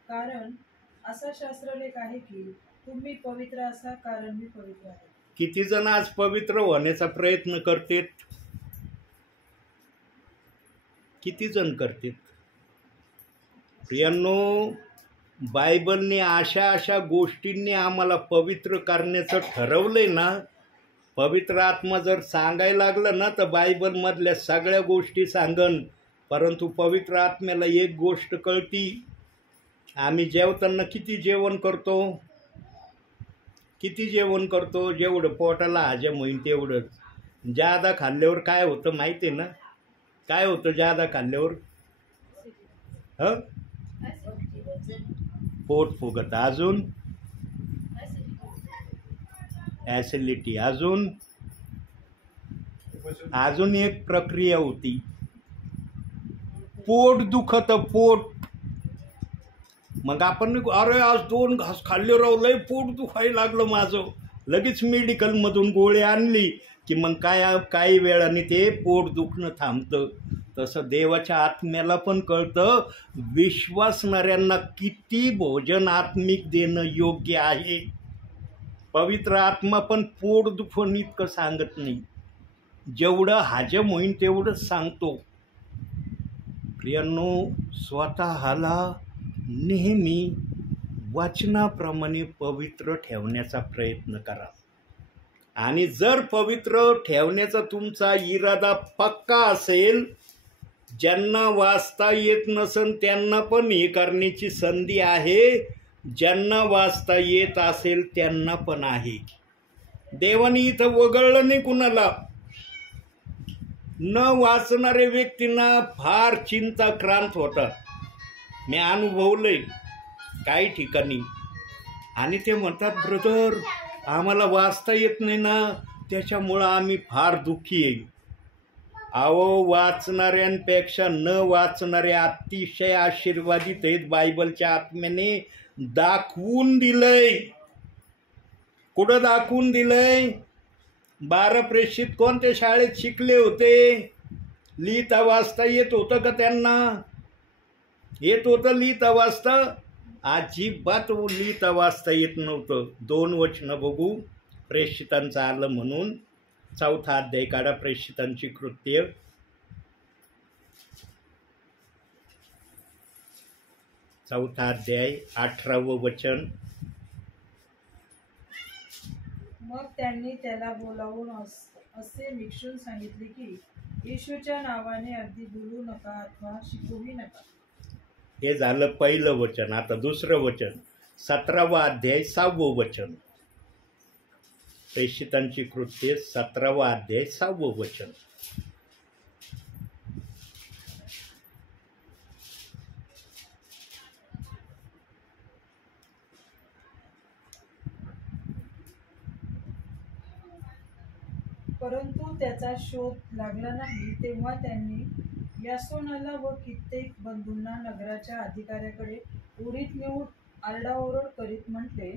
कारण असा शास्त्रलेख आहे की तुम्ही पवित्र असा कारण मी पवित्र आहे. किती जण आज पवित्र होण्याचा प्रयत्न करतात? किती जण करतात? प्रियांनो, बायबलने अशा गोष्टींनी आम्हाला पवित्र करण्याचं ठरवलंय ना. पवित्र आत्मा जर सांगायला लागलं ना तर बायबलमधल्या सगळ्या गोष्टी सांगन. परंतु पवित्र आत्म्याला एक गोष्ट कळती, आम्ही जेवताना किती जेवण करतो? जेवढं पोटाला हजम होईल तेवढंच. जादा खाल्ल्यावर काय होतं माहिती आहे ना? काय होतं जादा खाल्ल्यावर? पोट फुगत, अजून ॲसिडिटी, अजून एक प्रक्रिया होती, पोट दुखत. मग आपण अरे आज 2 घास खाल्ले राव, लय पोट दुखायला लागलं माझं. लगेच मेडिकलमधून गोळी आणली की मग काही वेळाने ते पोट दुखणं थांबतं. तसं देवाच्या आत्म्याला पण कळतं विश्वासणाऱ्यांना किती भोजन आत्मिक देणं योग्य आहे. पवित्र आत्मा पण पोट दुखून इतकं सांगत नाही, जेवढं हजम होईल तेवढंच सांगतो. प्रियांनो, स्वतःला नेहमी वचनाप्रमाणे पवित्र ठेवण्याचा प्रयत्न करा. आणि जर पवित्र ठेवण्याचा तुमचा इरादा पक्का असेल, ज्यांना वाचता येत नसेल त्यांना पण हे करण्याची संधी आहे. ज्यांना वाचता येत असेल त्यांना पण आहे. देवाने इथं वगळलं नाही कुणाला. न वाचणाऱ्या व्यक्तींना फार चिंताक्रांत होतात. मी अनुभवलंय काही ठिकाणी. आणि ते म्हणतात ब्रदर आम्हाला वाचता येत नाही ना, त्याच्यामुळं आम्ही फार दुःखी आहे. अहो, वाचणाऱ्यांपेक्षा न वाचणारे अतिशय आशीर्वादित आहेत. बायबलच्या आत्म्याने दाखवून दिलंय. कुठं दाखवून दिलंय? 12 प्रेषित कोणत्या शाळेत शिकले होते? लिहिता वाचता येत होतं का त्यांना? येत होतं लिहिता वाचता? अजिबात लिहिता वाचता येत नव्हतं. 2 वचनं बघू प्रेषितांचं आलं म्हणून. 4था अध्याय काढा, प्रेषितांची कृत्य. 4था अध्याय 18वं वचन. मग त्यांनी त्याला बोलावून असे निक्षून सांगितले की येशूच्या नावाने अगदी बोलू नका अथवा शिकवूही नका. हे झालं पहिलं वचन. आता दुसरं वचन, 17वा अध्याय 6वं वचन. प्रेषितांची कृत्य 17वा अध्याय 6वं वचन. परंतु त्याचा शोध लागला नाही. तेव्हा त्यांनी यासोनाला व कित्येक बंधूंना नगराच्या अधिकाऱ्याकडे उडीत नेऊन आरडाओरड करीत म्हटले,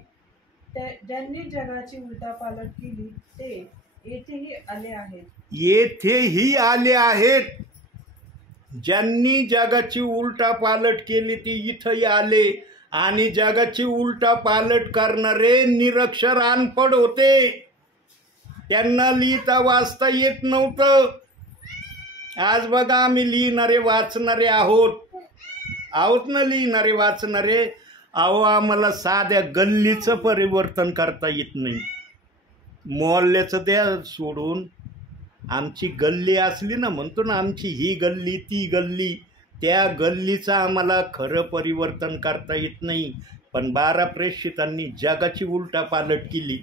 ज्यांनी जगाची उलटापालट केली ते येथेही आले आहेत. येथेही आले आहेत. ज्यांनी जगाची उलटापालट केली ती इथंही आले. आणि जगाची उलटापालट करणारे निरक्षर अनपढ होते. त्यांना लिहिता वाचता येत नव्हतं. आज बघा आम्ही लिहिणारे वाचणारे आहोत ना, लिहिणारे वाचणारे. अहो आम्हाला साध्या गल्लीचं परिवर्तन करता येत नाही, मोहल्ल्याचं द्या सोडून. आमची गल्ली असली ना, म्हणतो ना आमची ही गल्ली ती गल्ली, त्या गल्लीचं आम्हाला खरं परिवर्तन करता येत नाही. पण 12 प्रेषितांनी जगाची उलटापालट केली.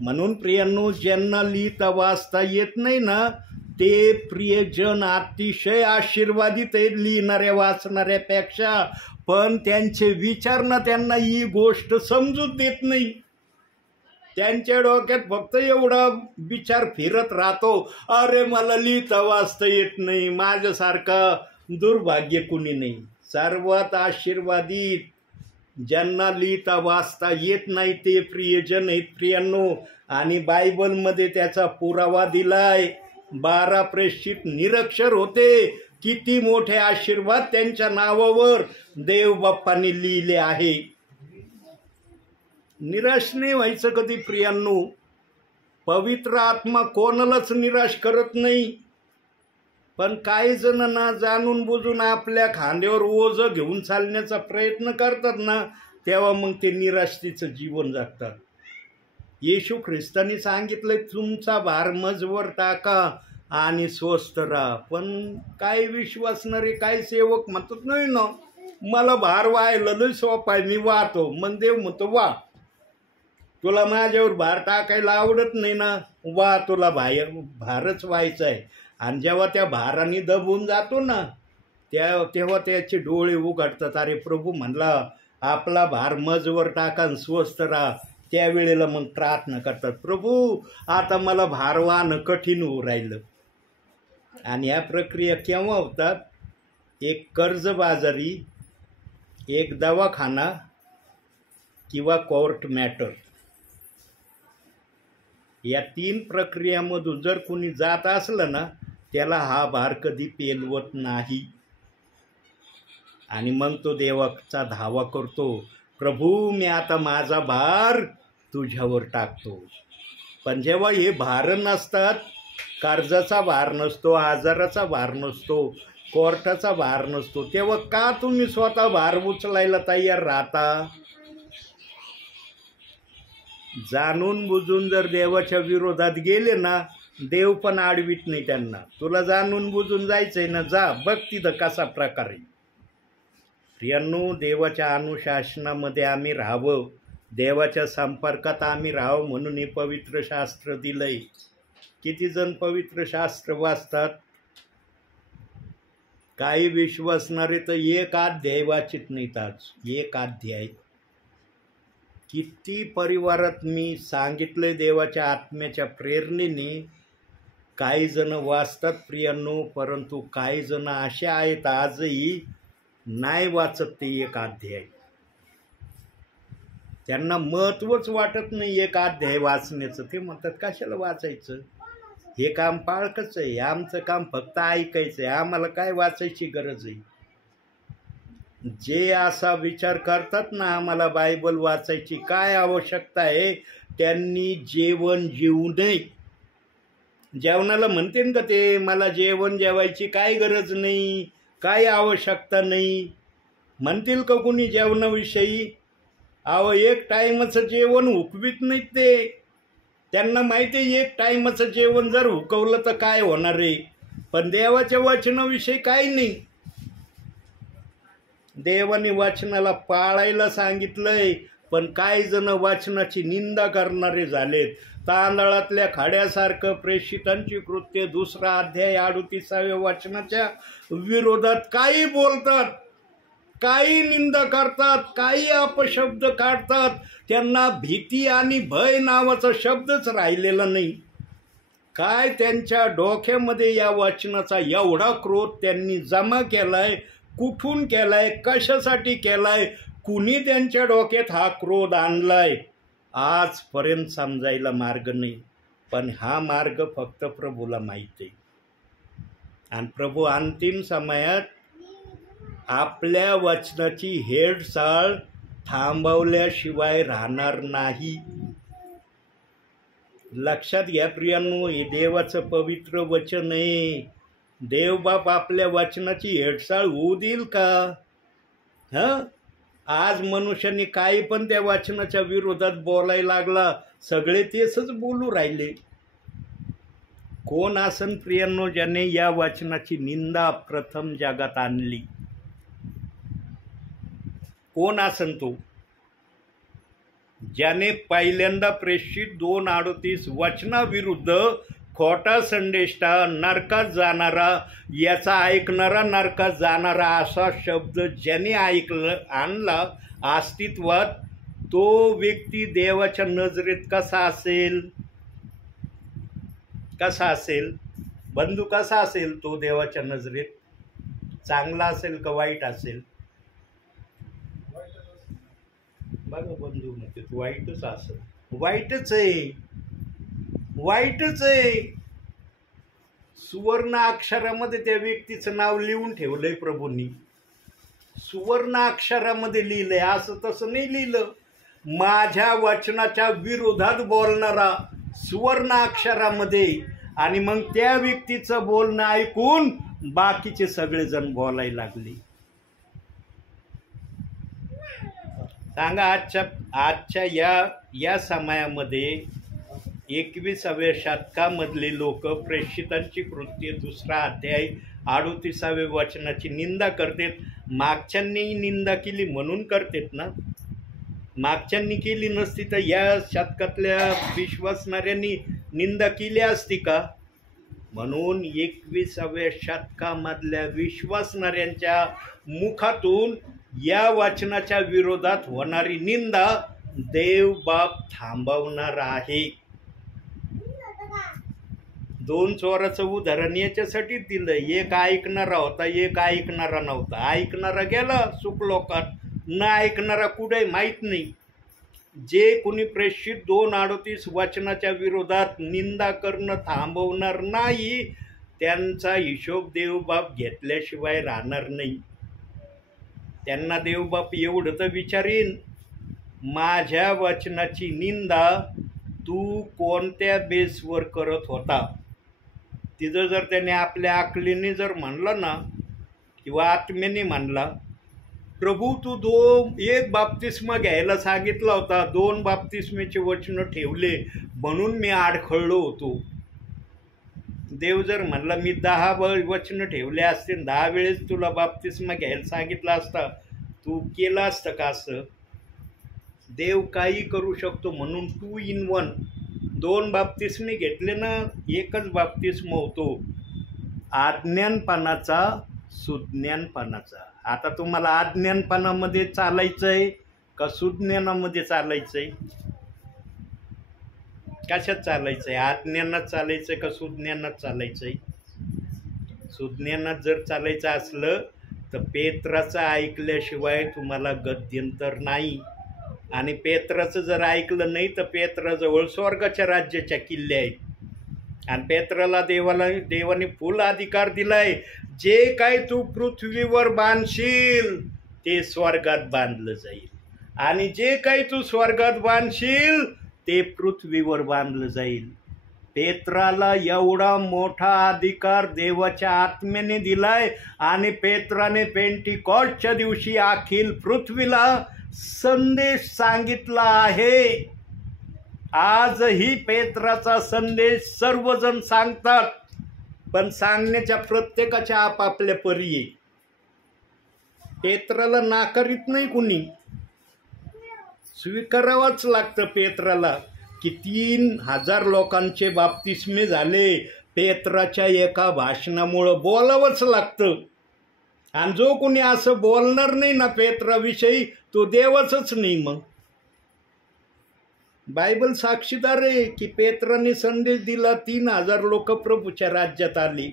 म्हणून प्रियांनो, ज्यांना लिहिता वाचता येत नाही ना, ते प्रियजन अतिशय आशीर्वादित आहेत लिहिणाऱ्या वाचणाऱ्यापेक्षा. पण त्यांचे विचार ना त्यांना ही गोष्ट समजून देत नाही. त्यांच्या डोक्यात फक्त एवढा विचार फिरत राहतो, अरे मला लिहिता वाचता येत नाही, माझ्यासारखा दुर्भाग्य कुणी नाही. सर्वात आशीर्वादित ज्यांना लिहिता वाचता येत नाही ते प्रियजन आहेत प्रियांनो. आणि बायबलमध्ये त्याचा पुरावा दिलाय. 12 प्रेषित निरक्षर होते. किती मोठे आशीर्वाद त्यांच्या नावावर देव बाप्पांनी लिहिले आहे. निराश नाही व्हायचं कधी प्रियांनो. पवित्र आत्मा कोणालाच निराश करत नाही. पण काही जण ना जाणून बुजून आपल्या खांद्यावर ओझं घेऊन चालण्याचा प्रयत्न करतात ना, तेव्हा मग ते निराशतेचं जीवन जगतात. येशू ख्रिस्तानी सांगितलंय, तुमचा भार मजवर टाका आणि स्वस्थ राहा. पण काय विश्वासणारे काय सेवक म्हणतात, नाही ना मला भार व्हायला लय सोपं आहे, मी वाहतो. मग देव म्हणतो, वा, तुला माझ्यावर भार टाकायला आवडत नाही ना, वा, तुला भारच व्हायचा आहे. आणि जेव्हा त्या भाराने दबून जातो ना, तेव्हा त्याचे डोळे उघडतात. अरे प्रभू म्हणला आपला भार मजवर टाका आणि स्वस्थ राहा. त्यावेळेला मग प्रार्थना करतात, प्रभू आता मला भार वाहणं कठीण होऊ राहिलं. आणि ह्या प्रक्रिया केव्हा होतात? एक कर्जबाजारी, एक दवाखाना किंवा कोर्ट मॅटर, या 3 प्रक्रियामधून जर कोणी जात असलं ना, त्याला हा भार कधी पेलवत नाही. आणि मग तो देवाचा धावा करतो, प्रभू मी आता माझा भार तुझ्यावर टाकतो. पण जेव्हा हे भार नसतात, कर्जाचा भार नसतो, आजाराचा भार नसतो, कोर्टाचा भार नसतो, तेव्हा का तुम्ही स्वतः भार उचलायला तयार राहता? जाणून बुजून जर देवाच्या विरोधात गेले ना, देव पण आडवीत नाही त्यांना. तुला जाणून बुजून जायचंय ना, जा, बघ तिथं कसा प्रकारे. प्रियांनो, देवाच्या अनुशासनामध्ये आम्ही राहावं, देवाच्या संपर्कात आम्ही राहावं म्हणून हे पवित्र शास्त्र दिलंय. किती जण पवित्र शास्त्र वाचतात? काही विश्वासणारे तर एक अध्याय वाचित नाहीत. आज एक अध्याय. किती परिवारात मी सांगितलंय देवाच्या आत्म्याच्या प्रेरणेने, काही जण वाचतात प्रियांनो, परंतु काही जण असे आहेत आजही नाही वाचत ते एक अध्याय. त्यांना महत्त्वच वाटत नाही एक अध्याय वाचण्याचं. ते म्हणतात कशाला वाचायचं, हे काम पाळकच आहे, आमचं काम फक्त ऐकायचं आहे, आम्हाला काय वाचायची गरज आहे. जे असा विचार करतात ना, आम्हाला बायबल वाचायची काय आवश्यकता आहे, त्यांनी जेवण जेवू नये. जेवणाला म्हणते ना का ते, मला जेवण जेवायची काय गरज नाही, काय आवश्यकता नाही, म्हणतील का कुणी जेवणाविषयी? अहो, एक टाईमचं जेवण हुकवीत नाहीत ते. त्यांना माहिती आहे एक टाईमचं जेवण जर हुकवलं तर काय होणार आहे. पण देवाच्या वचनाविषयी काही नाही. देवाने वचनाला पाळायला सांगितलंय, पण काही जण वचनाची निंदा करणारे झालेत. तांदळातल्या खाड्यासारखं प्रेषितांची कृत्य 2 अध्याय 38व्या वचनाच्या विरोधात काही बोलतात, काही निंदा करतात, काही अपशब्द काढतात. त्यांना भीती आणि भय नावाचा शब्दच राहिलेला नाही. काय त्यांच्या डोक्यामध्ये या वचनाचा एवढा क्रोध त्यांनी जमा केलाय, कुठून केलाय, कशासाठी केलाय, कुणी त्यांच्या डोक्यात हा क्रोध आणलाय, आजपर्यंत समजायला मार्ग नाही. पण हा मार्ग फक्त प्रभूला माहिती आहे. आणि प्रभू अंतिम समयात आपल्या वचनाची हेळसाळ थांबवल्याशिवाय राहणार नाही. लक्षात घ्या प्रियांनो, हे देवाचं पवित्र वचन आहे. देवबाप आपल्या वचनाची हेळसाळ होऊ देईल का? आज मनुष्याने काही पण त्या वचनाच्या विरोधात बोलायला लागला, सगळे तेच बोलू राहिले. कोण आसन प्रियांनो ज्याने या वचनाची निंदा प्रथम जगात आणली? कोण आसन तो? ज्याने पहिल्यांदा प्रेषित 2:38 वचनाविरुद्ध खोटा संदेश नरकात जाणारा, याचा ऐकणारा नरकात जाणारा असा शब्द ज्याने आणला अस्तित्वात, तो व्यक्ती देवाच्या नजरेत कसा असेल? कसा असेल बंधू? कसा असेल तो देवाच्या नजरेत? चांगला असेल का वाईट असेल? बघा बंधू म्हणते वाईटच असेल. वाईटच आहे, वाईटच आहे. सुवर्ण अक्षरामध्ये त्या व्यक्तीचं नाव लिहून ठेवलंय प्रभूंनी. सुवर्ण अक्षरामध्ये लिहिलंय, असं तसं नाही लिहिलं. माझ्या वचनाच्या विरोधात बोलणारा सुवर्ण अक्षरामध्ये. आणि मग त्या व्यक्तीचं बोलणं ऐकून बाकीचे सगळेजण बोलायला लागले. सांगा आजच्या या समयामध्ये 21व्या शतकामधले लोक प्रेषितांची कृत्ये 2 अध्याय 38व्या वचनाची निंदा करतात. मागच्यांनी निंदा केली म्हणून करतात ना. मागच्यांनी केली नसती तर या शतकातल्या विश्वासणाऱ्यांनी निंदा केली असती का? म्हणून 21व्या शतकामधल्या विश्वासणाऱ्यांच्या मुखातून या वचनाच्या विरोधात होणारी निंदा देव बाप थांबवणार आहे. 2 चोराचं उदाहरण याच्यासाठी दिलं. एक ऐकणारा होता, एक ऐकणारा नव्हता. ऐकणारा गेला सुखलोकात, न ऐकणारा कुठे माहीत नाही. जे कोणी प्रेषित 2:38 वचनाच्या विरोधात निंदा करणं थांबवणार नाही, त्यांचा हिशोब देवबाप घेतल्याशिवाय राहणार नाही. त्यांना देवबाप एवढं तर विचारीन, माझ्या वचनाची निंदा तू कोणत्या बेसवर करत होता? तिथं जर त्याने आपल्या अकलीने जर म्हणलं ना, किंवा आत्म्याने म्हणला, प्रभू तू एक बाप्तिस्मा घ्यायला सांगितला होता, 2 बाप्तिस्मेचे वचन ठेवले म्हणून मी आडखळलो होतो. देव जर म्हणला मी 10 वचन ठेवले असते, 10 वेळेस तुला बाप्तिस्मा घ्यायला सांगितला असता, तू केलं असतं का असं? देव काही करू शकतो. म्हणून 2 in 1 2 बाप्तिस्मे घेतले ना, एकच बाप्तिस्मा होतो, अज्ञानपणाचा सुज्ञानपणाचा. आता तुम्हाला अज्ञानपणामध्ये चालायचंय का सुज्ञानामध्ये चालायचंय? कशात चालायचंय? अज्ञानात चालायचंय का सुज्ञानात चालायचंय? सुज्ञानात जर चालायचं असलं तर पेत्राचं ऐकल्याशिवाय तुम्हाला गत्यंतर नाही. आणि पेत्राचं जर ऐकलं नाही तर पेत्राजवळ स्वर्गाच्या राज्याच्या किल्ले आहेत. आणि पेत्राला देवाने फुल अधिकार दिलाय, जे काही तू पृथ्वीवर बांधशील ते स्वर्गात बांधलं जाईल, आणि जे काही तू स्वर्गात बांधशील ते पृथ्वीवर बांधलं जाईल. पेत्राला एवढा मोठा अधिकार देवाच्या आत्म्याने दिलाय. आणि पेत्राने पेंटिकॉस्टच्या दिवशी अखिल पृथ्वीला संदेश सांगितला आहे. आजही पेत्राचा संदेश सर्वजण सांगतात, पण सांगण्याच्या प्रत्येकाच्या आपापल्या परी आहे. पेत्राला नाकारित नाही कुणी, स्वीकारावंच लागतं पेत्राला. की 3000 लोकांचे बाप्तिस्मे झाले पेत्राच्या एका भाषणामुळं, बोलावंच लागतं. आणि जो कोणी असं बोलणार नाही ना पेत्राविषयी, तो देवच नाही. मग बायबल साक्षीदार आहे की पेत्राने संदेश दिला, 3000 लोक प्रभूच्या राज्यात आली.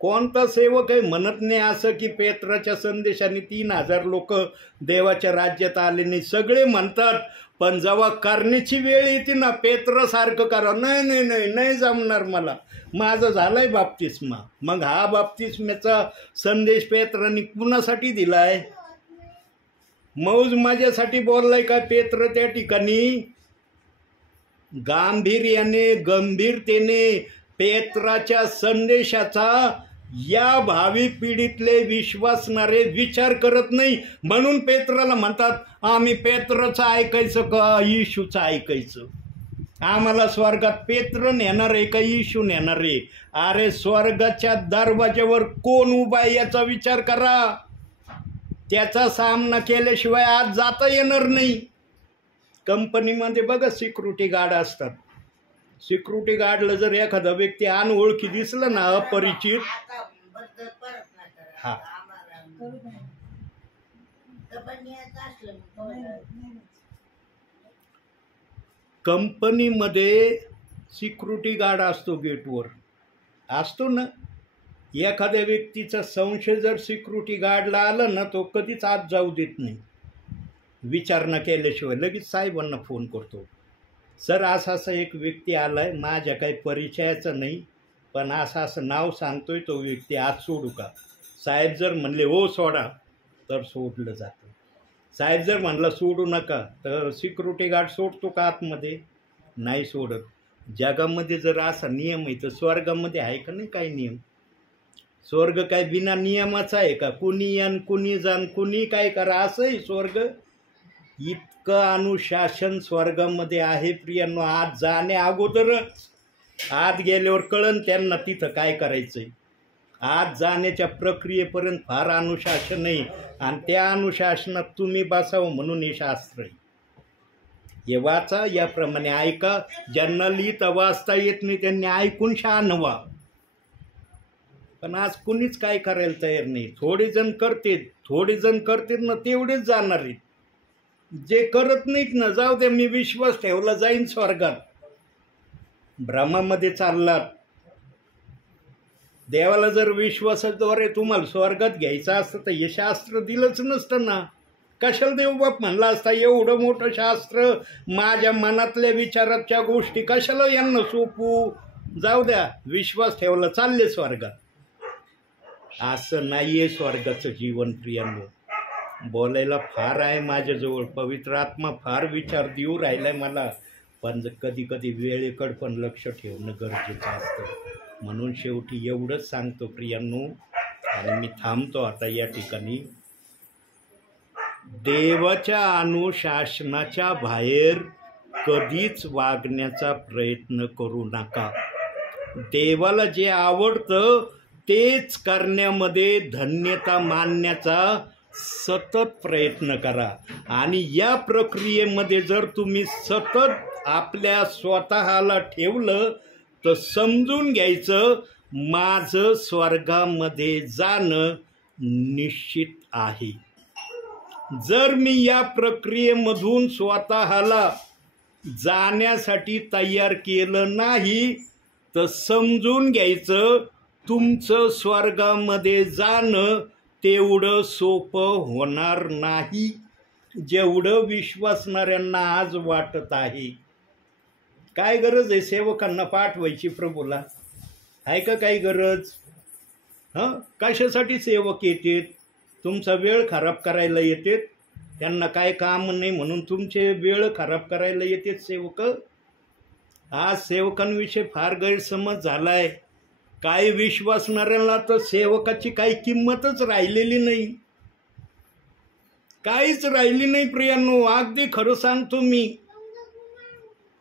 कोणता सेवक आहे म्हणत नाही असं की पेत्राच्या संदेशाने 3000 लोक देवाच्या राज्यात आले नाही. सगळे म्हणतात, पण जेव्हा करण्याची वेळ येते ना, पेत्रासारखं करा, नाही नाही नाही नाही जमणार मला, माझं झालंय बाप्तिस्मा. मग हा बाप्तिस्म्याचा संदेश पेत्राने कुणासाठी दिलाय? मौज माझ्यासाठी बोललाय का पेत्र? त्या ठिकाणी गांभीर्याने गंभीरतेने पेत्राच्या संदेशाचा या भावी पिढीतले विश्वासणारे विचार करत नाही, म्हणून पेत्राला म्हणतात आम्ही पेत्रचं ऐकायचं का येशूचं ऐकायचं? आम्हाला स्वर्गात पेत्र नेणार आहे का येशू नेणार आहे? अरे स्वर्गाच्या दरवाज्यावर कोण उभा आहे याचा विचार करा. त्याचा सामना केल्याशिवाय आज जाता येणार नाही. कंपनीमध्ये बघा सिक्युरिटी गार्ड असतात. सिक्युरिटी गार्डला जर एखादा व्यक्ती अनओळखी दिसला ना, अपरिचित, हा कंपनीमध्ये सिक्युरिटी गार्ड असतो, गेटवर असतो ना. एखाद्या व्यक्तीचा संशय जर सिक्युरिटी गार्डला आला ना, तो कधीच आत जाऊ देत नाही विचारणा केल्याशिवाय. लगेच साहेबांना फोन करतो, सर असा असा एक व्यक्ती आला आहे, माझ्या काही परिचयाचं नाही, पण असं असं नाव सांगतोय, तो व्यक्ती आत सोडू का? साहेब जर म्हणले हो सोडा, तर सोडलं जातं. साहेब जर म्हणला सोडू नका, तर सिक्युरिटी गार्ड सोडतो का आतमध्ये? नाही सोडत. जगामध्ये जर असा नियम आहे तर स्वर्गामध्ये आहे का नाही काही नियम? स्वर्ग काय बिना नियमाचा आहे का? कुणी यान कुणी जाण कुणी काय करा असं आहे स्वर्ग? इतकं अनुशासन स्वर्गामध्ये आहे प्रियांनो. आत जाण्या अगोदरच, आत गेल्यावर कळन त्यांना तिथं काय करायचंय. आत जाण्याच्या प्रक्रियेपर्यंत फार अनुशासन आहे, आणि त्या अनुशासनात तुम्ही बसावं म्हणून हे शास्त्र आहे. हे वाचा, याप्रमाणे ऐका. ज्यांना लिहिता वाचता येत नाही त्यांनी ऐकून शहाणं व्हा. पण आज कुणीच काय करायला तयार नाही. थोडे जण करतात ना, तेवढेच जाणार आहेत. जे करत नाहीत ना, जाऊ दे मी विश्वास ठेवला जाईन स्वर्गात. भ्रमामध्ये चाललात. देवाला जर विश्वासाद्वारे तुम्हाला स्वर्गात घ्यायचं असतं तर हे शास्त्र दिलंच नसतं ना. कशाला देवबाप म्हणला असता एवढं मोठं शास्त्र, माझ्या मनातल्या विचाराच्या गोष्टी कशाला यांना सोपू? जाऊ द्या, विश्वास ठेवला चालले स्वर्गात. असं नाहीये स्वर्गाचं जीवन प्रियांनो. बोलायला फार आहे माझ्याजवळ, पवित्र आत्मा फार विचार देऊ राहिलाय मला, पण कधी कधी वेळेकडे पण लक्ष ठेवणं गरजेचं असतं. म्हणून शेवटी एवढंच सांगतो प्रियांनो, आणि मी थांबतो आता या ठिकाणी. देवाच्या अनुशासनाच्या बाहेर कधीच वागण्याचा प्रयत्न करू नका. देवाला जे आवडतं तेच करण्यामध्ये धन्यता मानण्याचा सतत प्रयत्न करा. आणि या प्रक्रियेमध्ये जर तुम्ही सतत आपल्या स्वतःला ठेवलं तर समजून घ्यायचं, माझं स्वर्गामध्ये जाणं निश्चित आहे. जर मी या प्रक्रियेमधून स्वतःला जाण्यासाठी तयार केलं नाही तर समजून घ्यायचं, तुमचं स्वर्गामध्ये जाणं तेवढं सोपं होणार नाही जेवढं विश्वासणाऱ्यांना आज वाटत आहे. काय गरज आहे सेवकांना पाठवायची प्रभूला? आहे का काही गरज? कशासाठी सेवक येतात? तुमचा वेळ खराब करायला येतात. त्यांना काय काम नाही म्हणून तुमचे वेळ खराब करायला येतात सेवक. आज सेवकांविषयी फार गैरसमज झाला आहे. काही विश्वासणाऱ्यांना तर सेवकाची काही किंमतच राहिलेली नाही, काहीच राहिली नाही प्रियांनो. अगदी खरं सांगतो मी.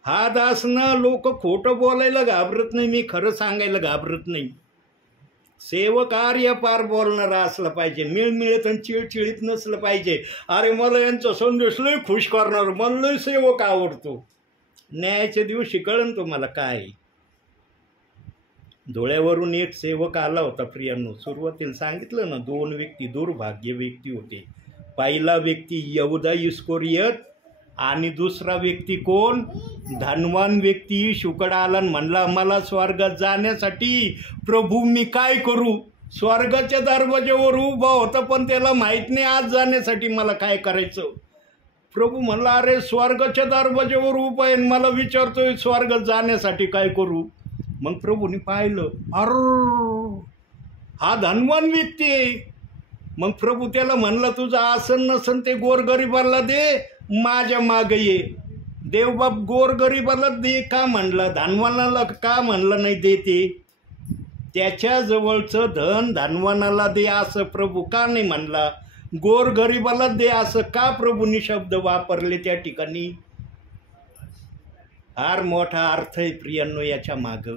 हा दासना लोक खोटं बोलायला घाबरत नाही, मी खरं सांगायला घाबरत नाही. सेवक आर्य पार बोलणारा असला पाहिजे, मिळमिळत आणि चिळचिळीत नसलं पाहिजे. अरे मला यांचा संदेश लय खुश करणार, मला लय सेवक आवडतो. न्यायाच्या दिवशी कळन तुम्हाला काय. धुळ्यावरून एक सेवक आला होता प्रियांनो. सुरुवातीला सांगितलं ना, 2 व्यक्ती दुर्भाग्य व्यक्ती होते. पहिला व्यक्ती यहुदा इस्करियोत आणि दुसरा व्यक्ती कोण? धनवान व्यक्ती. येशूकडे आला म्हणला, मला स्वर्गात जाण्यासाठी प्रभू मी काय करू? स्वर्गाच्या दरवाज्यावर उभा होता, पण त्याला माहीत नाही आज जाण्यासाठी मला काय करायचं. प्रभू म्हणला, अरे स्वर्गाच्या दरवाज्यावर उभा आहे, मला विचारतोय स्वर्गात जाण्यासाठी काय करू? मग प्रभूने पाहिलं, अरे हा धनवान व्यक्ती आहे. मग प्रभू त्याला म्हणला, तुझं आसन नसन ते गोरगरिबाला दे, माझ्या मागे ये. देवबाप गोरगरिबाला दे का म्हणला, धनवानाला का म्हणलं नाही देते? त्याच्याजवळचं धन धनवानाला दे असं प्रभू का नाही म्हणला? गोरगरिबाला दे असं का प्रभूंनी शब्द वापरले त्या ठिकाणी? फार मोठा अर्थ आहे प्रियांनो याच्या मागं.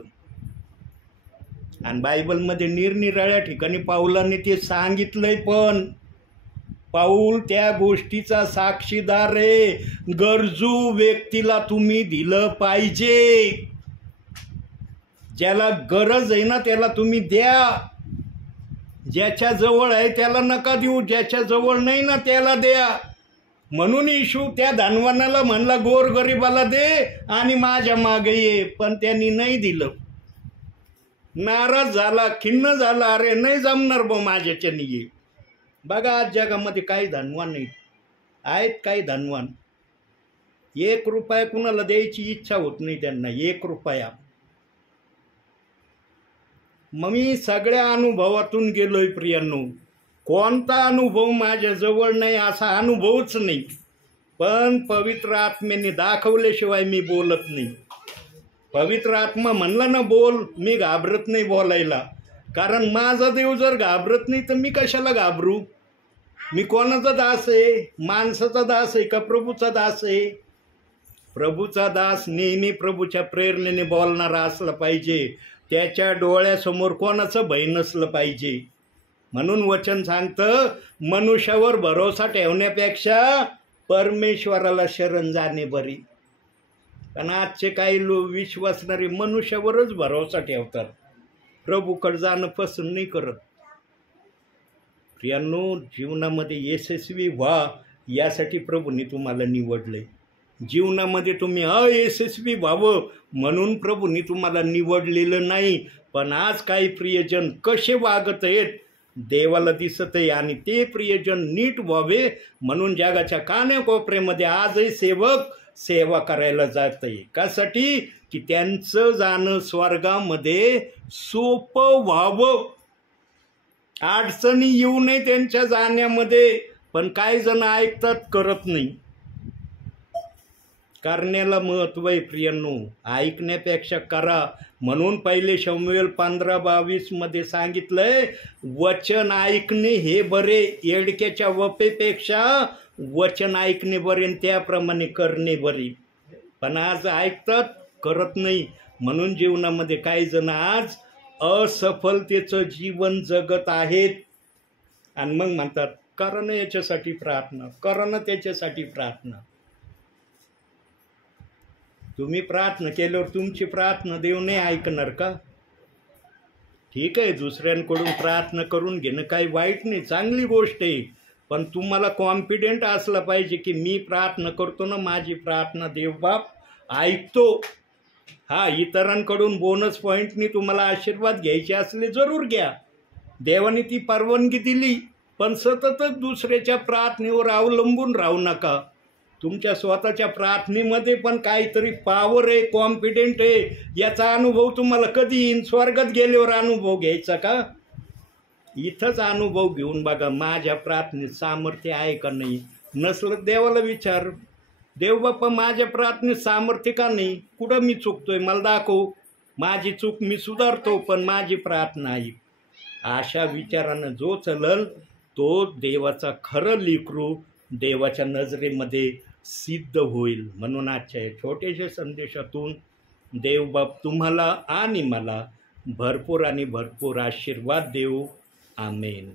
आणि बायबलमध्ये निरनिराळ्या ठिकाणी पाऊलाने ते सांगितलंय, पण पाऊल त्या गोष्टीचा साक्षीदार आहे. गरजू व्यक्तीला तुम्ही दिलं पाहिजे. ज्याला गरज आहे ना त्याला तुम्ही द्या. ज्याच्या जवळ आहे त्याला नका देऊ, ज्याच्या जवळ नाही ना त्याला द्या. म्हणून येशू त्या धनवानाला म्हणला गोरगरिबाला दे आणि माझ्या मागे ये, पण त्यांनी नाही दिलं. नाराज झाला, खिन्न झाला, अरे नाही जमणार बो माझ्याच्याने ये. बघा आज जगामध्ये काही धनवान आहेत काही धनवान 1 रुपया कुणाला द्यायची इच्छा होत नाही त्यांना, 1 रुपया. मग मी सगळ्या अनुभवातून गेलोय प्रियांनो. कोणता अनुभव माझ्याजवळ नाही असा अनुभवच नाही, पण पवित्र आत्म्याने दाखवल्याशिवाय मी बोलत नाही. पवित्र आत्मा म्हणला ना बोल, मी घाबरत नाही बोलायला. कारण माझा देव जर घाबरत नाही तर मी कशाला घाबरू? मी कोणाचा दास आहे? माणसाचा दास आहे का प्रभूचा दास आहे? प्रभूचा दास नेहमी प्रभूच्या प्रेरणेने बोलणारा असला पाहिजे. त्याच्या डोळ्यासमोर कोणाचं भय नसलं पाहिजे. म्हणून वचन सांगतं, मनुष्यावर भरोसा ठेवण्यापेक्षा परमेश्वराला शरण जाणे बरी. कारण आजचे काही लोक विश्वासणारे मनुष्यावरच भरोसा ठेवतात, प्रभूकडे जाणं पसंत नाही करत. प्रियांनो, जीवनामध्ये यशस्वी व्हा यासाठी प्रभूने तुम्हाला निवडले. जीवनामध्ये तुम्ही अयशस्वी व्हावं म्हणून प्रभूंनी तुम्हाला निवडलेलं नाही. पण आज काही प्रियजन कसे वागत आहेत देवाला दिसत आहे, आणि ते प्रियजन नीट व्हावे म्हणून जगाच्या कानाकोपऱ्यामध्ये आजही सेवक सेवा करायला जात आहे. कासाठी? की त्यांचं जाणं स्वर्गामध्ये सोपं व्हावं, अडचणी येऊ नये त्यांच्या जाण्यामध्ये. पण काही जण ऐकतात, करत नाही. करण्याला महत्त्व आहे प्रियांनो, ऐकण्यापेक्षा करा. म्हणून पहिले शमूएल 15:22 सांगितलंय, वचन ऐकणे हे बरे, येडक्याच्या वपेपेक्षा वचन ऐकणे बरे, त्याप्रमाणे करणे बरे. पण आज ऐकतात, करत नाही. म्हणून जीवनामध्ये काही जण आज असफलतेचं जीवन जगत आहेत. आणि मग म्हणतात, करा ना याच्यासाठी प्रार्थना, करा ना त्याच्यासाठी प्रार्थना. तुम्ही प्रार्थना केल्यावर तुमची प्रार्थना देव नाही ऐकणार का? ठीक आहे, दुसऱ्यांकडून प्रार्थना करून घेणं काही वाईट नाही, चांगली गोष्ट आहे. पण तुम्हाला कॉन्फिडेंट असला पाहिजे की मी प्रार्थना करतो ना, माझी प्रार्थना देवबाप ऐकतो. हा, इतरांकडून बोनस पॉईंटनी तुम्हाला आशीर्वाद घ्यायचे असले जरूर घ्या, देवाने ती परवानगी दिली. पण सततच दुसऱ्याच्या प्रार्थनेवर अवलंबून राहू नका. तुमच्या स्वतःच्या प्रार्थनेमध्ये पण काहीतरी पॉवर आहे, कॉन्फिडेंट आहे. याचा अनुभव तुम्हाला कधी येईन? स्वर्गात गेल्यावर अनुभव घ्यायचा का? इथंच अनुभव घेऊन बघा, माझ्या प्रार्थनेत सामर्थ्य आहे का नाही. नसलं देवाला विचार, देव बाप्पा माझ्या प्रार्थनेत सामर्थ्य का नाही? कुठं मी चुकतोय मला दाखव, माझी चूक मी सुधारतो, पण माझी प्रार्थना ऐक. अशा विचारानं जो चलल तो देवाचा खरं लेकरू देवाच्या नजरेमध्ये सिद्ध होईल. म्हणून आजच्या छोट्याशा संदेशातून देवबाप तुम्हाला आणि मला भरपूर आणि भरपूर आशीर्वाद देऊ. आमेन.